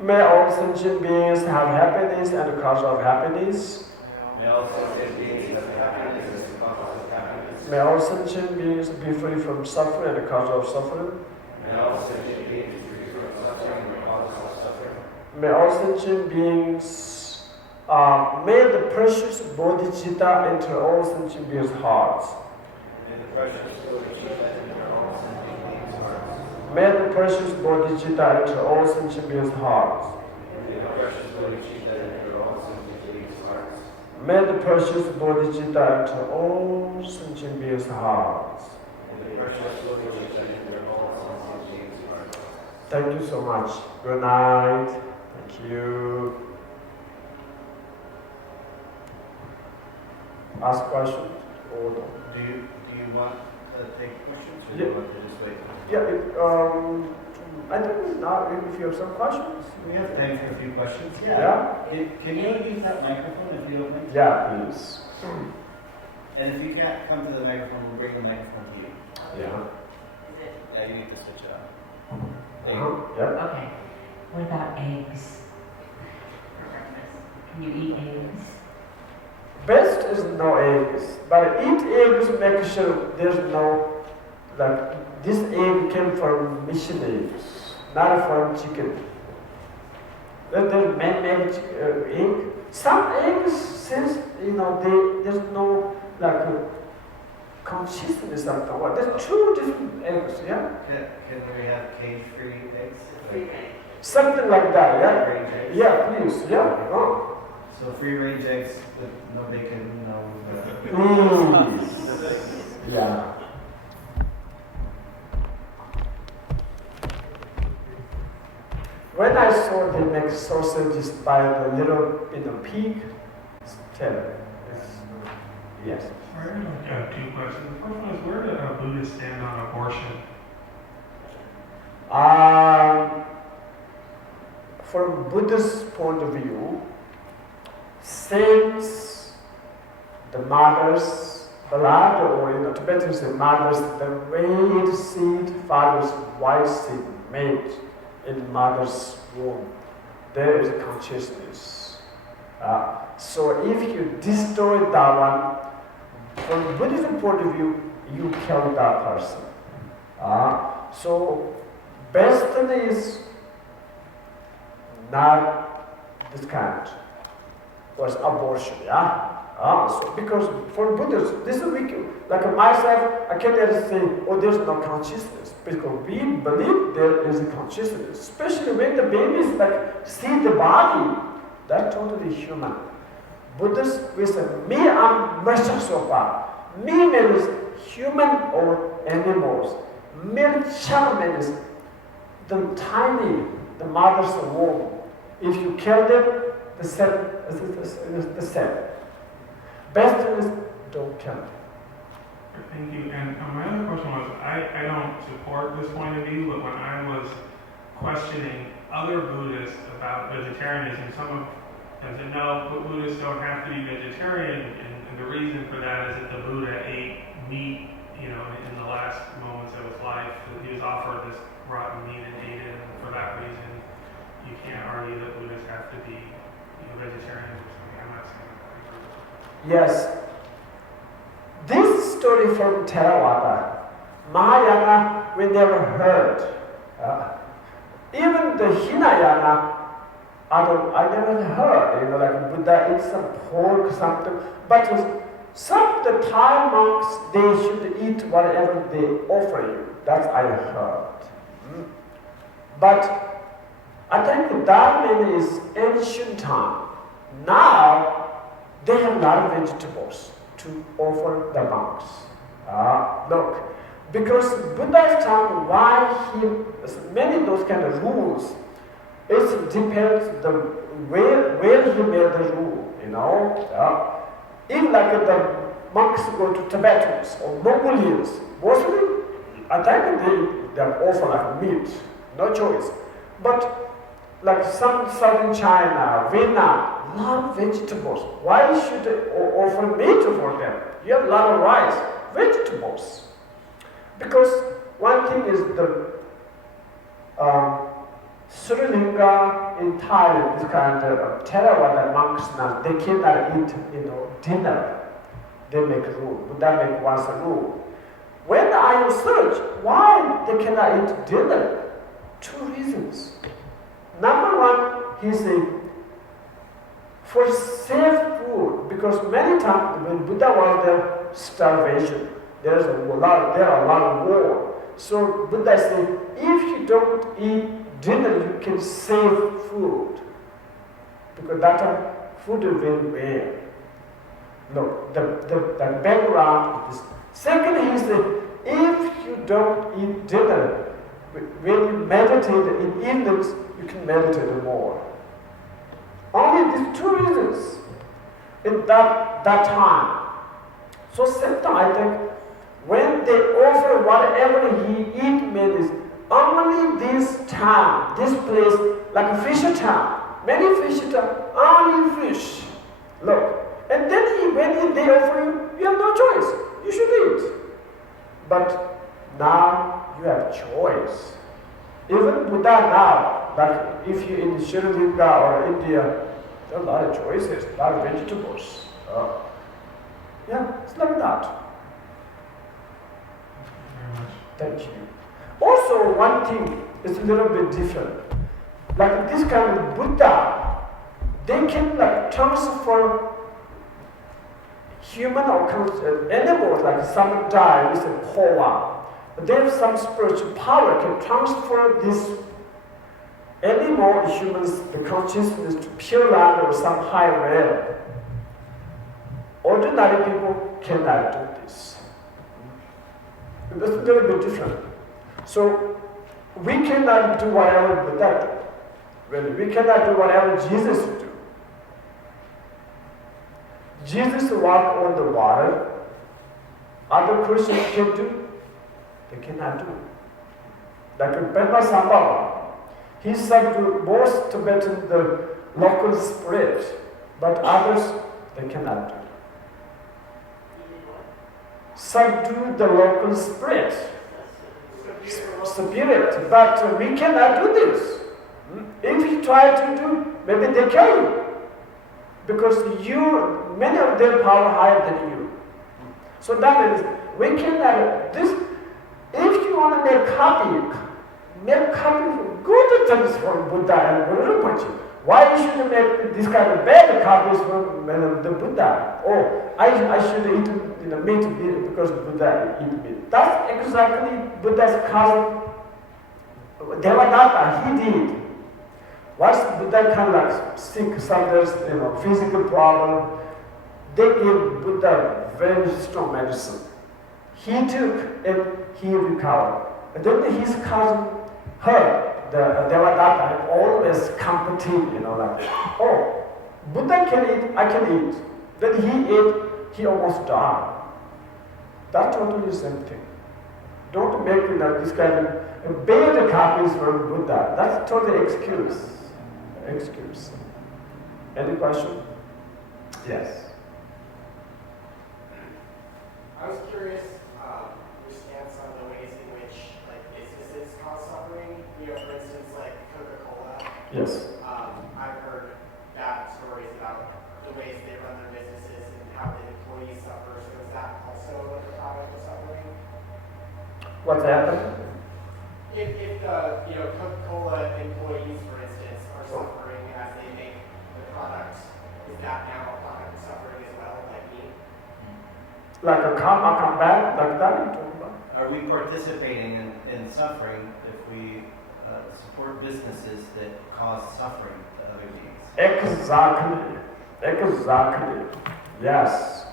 May all sentient beings have happiness and the cause of happiness. May all sentient beings have happiness as the cause of happiness. May all sentient beings be free from suffering and the cause of suffering. May all sentient beings be free from suffering and the cause of suffering. May all sentient beings, may the precious bodhicitta enter all sentient beings' hearts. May the precious bodhicitta enter all sentient beings' hearts. May the precious bodhicitta enter all sentient beings' hearts. May the precious bodhicitta enter all sentient beings' hearts. May the precious bodhicitta enter all sentient beings' hearts. May the precious bodhicitta enter all sentient beings' hearts. Thank you so much. Good night. Thank you. Ask questions or no? Do you want to take questions or do Yeah. you want to just wait? Yeah, I think now if you have some questions. We have time for a few questions. Yeah? Can you use that microphone if you don't mind? Yeah, please. And if you can't come to the microphone, we'll bring the microphone to you. Yeah. Is it? Yeah, you need to switch it on. Yeah. Okay. What about eggs? For breakfast. Can you eat eggs? Best is no eggs, but eat eggs, make sure there's no, like, this egg came from mission eggs, not from chicken. There's man-made egg. Some eggs, since, there's no, like, consciousness of the world. There's 2 different eggs, yeah? Can we have cage-free eggs? Free range. Something like that, yeah? Free-range eggs? Yeah, please, yeah? Oh. So free-range eggs with no bacon, no... Please. Yeah. When I saw they make sausages by the little pig, it's terrible. Yes. I have 2 questions. The first one is, where do Buddhists stand on abortion? From Buddhist point of view, saints, the mother's blood, or Tibetans say mother's, the red seed, father's white seed made in mother's womb. There is consciousness. So if you destroy that one, from Buddhist point of view, you kill that person. So best thing is not this kind. Was abortion, yeah? So because for Buddhists, this is weak. Like myself, I can't just say, oh, there's no consciousness. Because we believe there is a consciousness. Especially when the babies see the body, that's totally human. Buddhists, we say, me am Meshashopa. Me means human or animals. Milcha means the tiny, the mother's womb. If you kill them, the cell. Best is don't kill them. Thank you. And my other question was, I don't support this point of view, but when I was questioning other Buddhists about vegetarianism, some of them said, no, Buddhists don't have to be vegetarian, and the reason for that is that the Buddha ate meat, in the last moments of his life. He was offered this rotten meat and ate it, and for that reason, you can't argue that Buddhists have to be vegetarian or something. I'm not saying that. Yes. This story from Theravada, Mahayana, we never heard. Even the Hinayana, I never heard. Like Buddha eats some pork, something. But some of the Thai monks, they should eat whatever they offer you. That's I heard. But I think that is ancient time. Now, they have a lot of vegetables to offer the monks. Look, because Buddha's time, why many of those kind of rules, it depends the where he made the rule, If like the monks go to Tibetans or Mongolians, mostly, I think they offer like meat, no choice. But like some southern China, Vietnam, lot of vegetables. Why should they offer meat for them? You have a lot of rice, vegetables. Because one thing is the Sri Lanka in Thailand, this kind of Theravada monks now, they cannot eat, dinner. They make rule. Buddha make once a rule. When I search why they cannot eat dinner, two reasons. Number one, he said, for safe food, because many times when Buddha was there, starvation, there are a lot of war. So Buddha said, if you don't eat dinner, you can save food, because that food is very rare. No, the background is. Second, he said, if you don't eat dinner, when you meditate in evenings, you can meditate more. Only these two reasons in that time. So sometimes I think when they offer whatever he eat means only this town, this place, like a fisher town. Many fisher town, only fish. Look. And then when they offer you, you have no choice. You should eat. But now you have choice. Even Buddha now, like if you're in Sri Lanka or India, there are a lot of choices, a lot of vegetables. Yeah, it's like that. Thank you. Also, one thing is a little bit different. Like this kind of Buddha, they can like transfer human or animals, like some die with a power. But they have some spiritual power can transfer this animal, humans, the consciousness to pure land or some higher realm. Ordinary people cannot do this. It's a little bit different. So we cannot do whatever Buddha do. Really, we cannot do whatever Jesus do. Jesus walked on the water. Other Christians can do. They cannot do. Like Menla Sambhava, he subdued most Tibetan the local spirit, but others they cannot do. Subdue the local spirit, but we cannot do this. If you try to do, maybe they kill you, because many of them power higher than you. So that means we cannot this. If you want to make copy of good things from Buddha and Rinpoche. Why you should make this kind of bad copies from the Buddha? Oh, I should eat meat because Buddha eat meat. That's exactly Buddha's cousin Devadatta, he did. Once Buddha kind of like sick, sometimes physical problem, they gave Buddha very strong medicine. He took and he recovered. And then his cousin heard the Devadatta always competing, oh, Buddha can eat, I can eat. Then he ate, he almost died. That's totally the same thing. Don't make this kind of bad copies from Buddha. That's totally excuse. Any question? Yes. I was curious your stance on the ways in which businesses cause suffering. For instance, like Coca-Cola. Yes. I've heard bad stories about the ways they run their businesses and how the employees suffer. So is that also like a product of suffering? What's happened? If the Coca-Cola employees, for instance, are suffering as they make the product, is that now a product of suffering as well, like me? Like a karma come back, like that you're talking about? Are we participating in suffering if we support businesses that cause suffering to other beings? Exactly. Yes.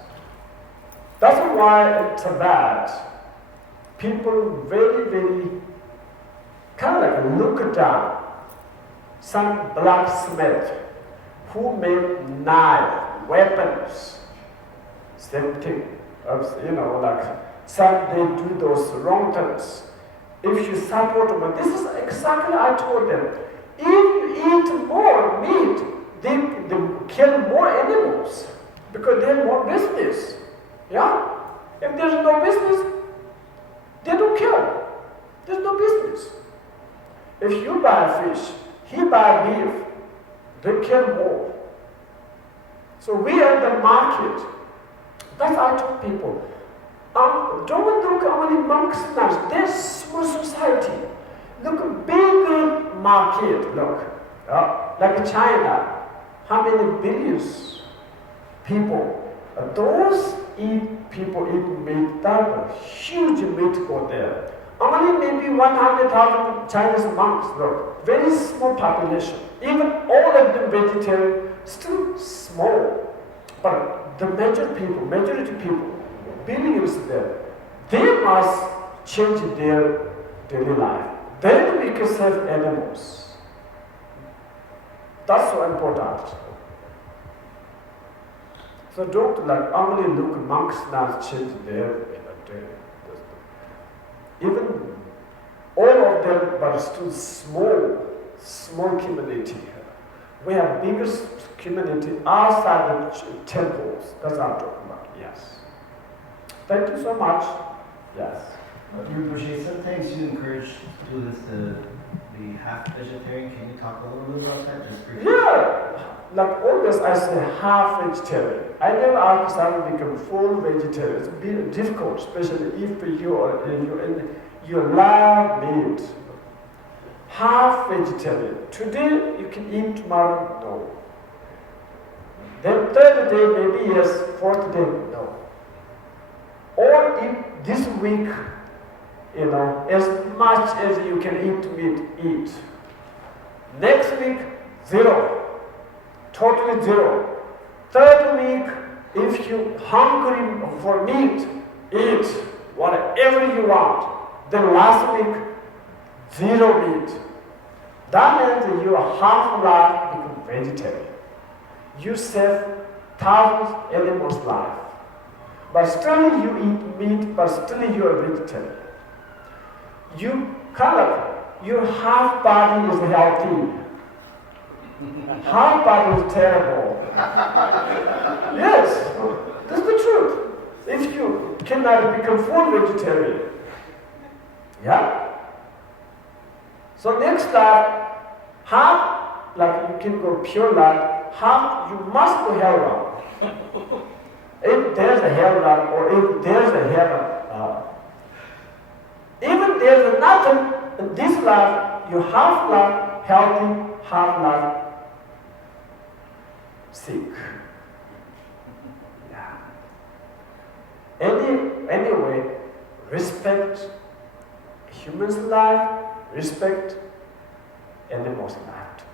That's why in Tibet, people very, very kind of like look down. Some blacksmith who make knife, weapons, same thing. Like some they do those wrong things. If you support them, this is exactly I told them. If you eat more meat, they kill more animals because they have more business. Yeah? If there's no business, they don't care. There's no business. If you buy fish, he buy beef, they care more. So we are the market. That's what I tell people. Don't look only monks now. There's small society. Look, big market. Look, like China. How many billions people? Those people eat meat. That a huge meat go there. Only maybe 100,000 Chinese monks. Look, very small population. Even all of them vegetarian, still small. But the majority people, billions there, they must change their daily life. Then we can save animals. That's so important. So don't like only look monks now change their even all of them, but still small community. We have biggest community outside the temples. That's what I'm talking about. Yes. Thank you so much. Yes. Rinpoche, sometimes you encourage Buddhists to be half vegetarian. Can you talk a little bit about that, just briefly? Yeah. Like always, I say half vegetarian. I never ask someone to become full vegetarian. It's a bit difficult, especially if you love meat. Half vegetarian. Today you can eat, tomorrow no. Then third day maybe yes, fourth day no. Or eat this week, as much as you can eat meat, eat. Next week, 0. Totally 0. Third week, if you're hungry for meat, eat whatever you want. Then last week, 0 meat. That means your half life become vegetarian. You save thousands of animals' life. But still you eat meat, but still you are vegetarian. Your half body is healthy. Half body is terrible. Yes, that's the truth. If you cannot become full vegetarian, yeah? So next life, half, like you can go pure life, half you must go heaven. If there's a heaven or if there's a heaven, even there's nothing in this life, you half life healthy, half life sick. Yeah. Anyway, respect human's life, respect animals' life.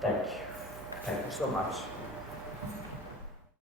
Thank you. Thank you so much.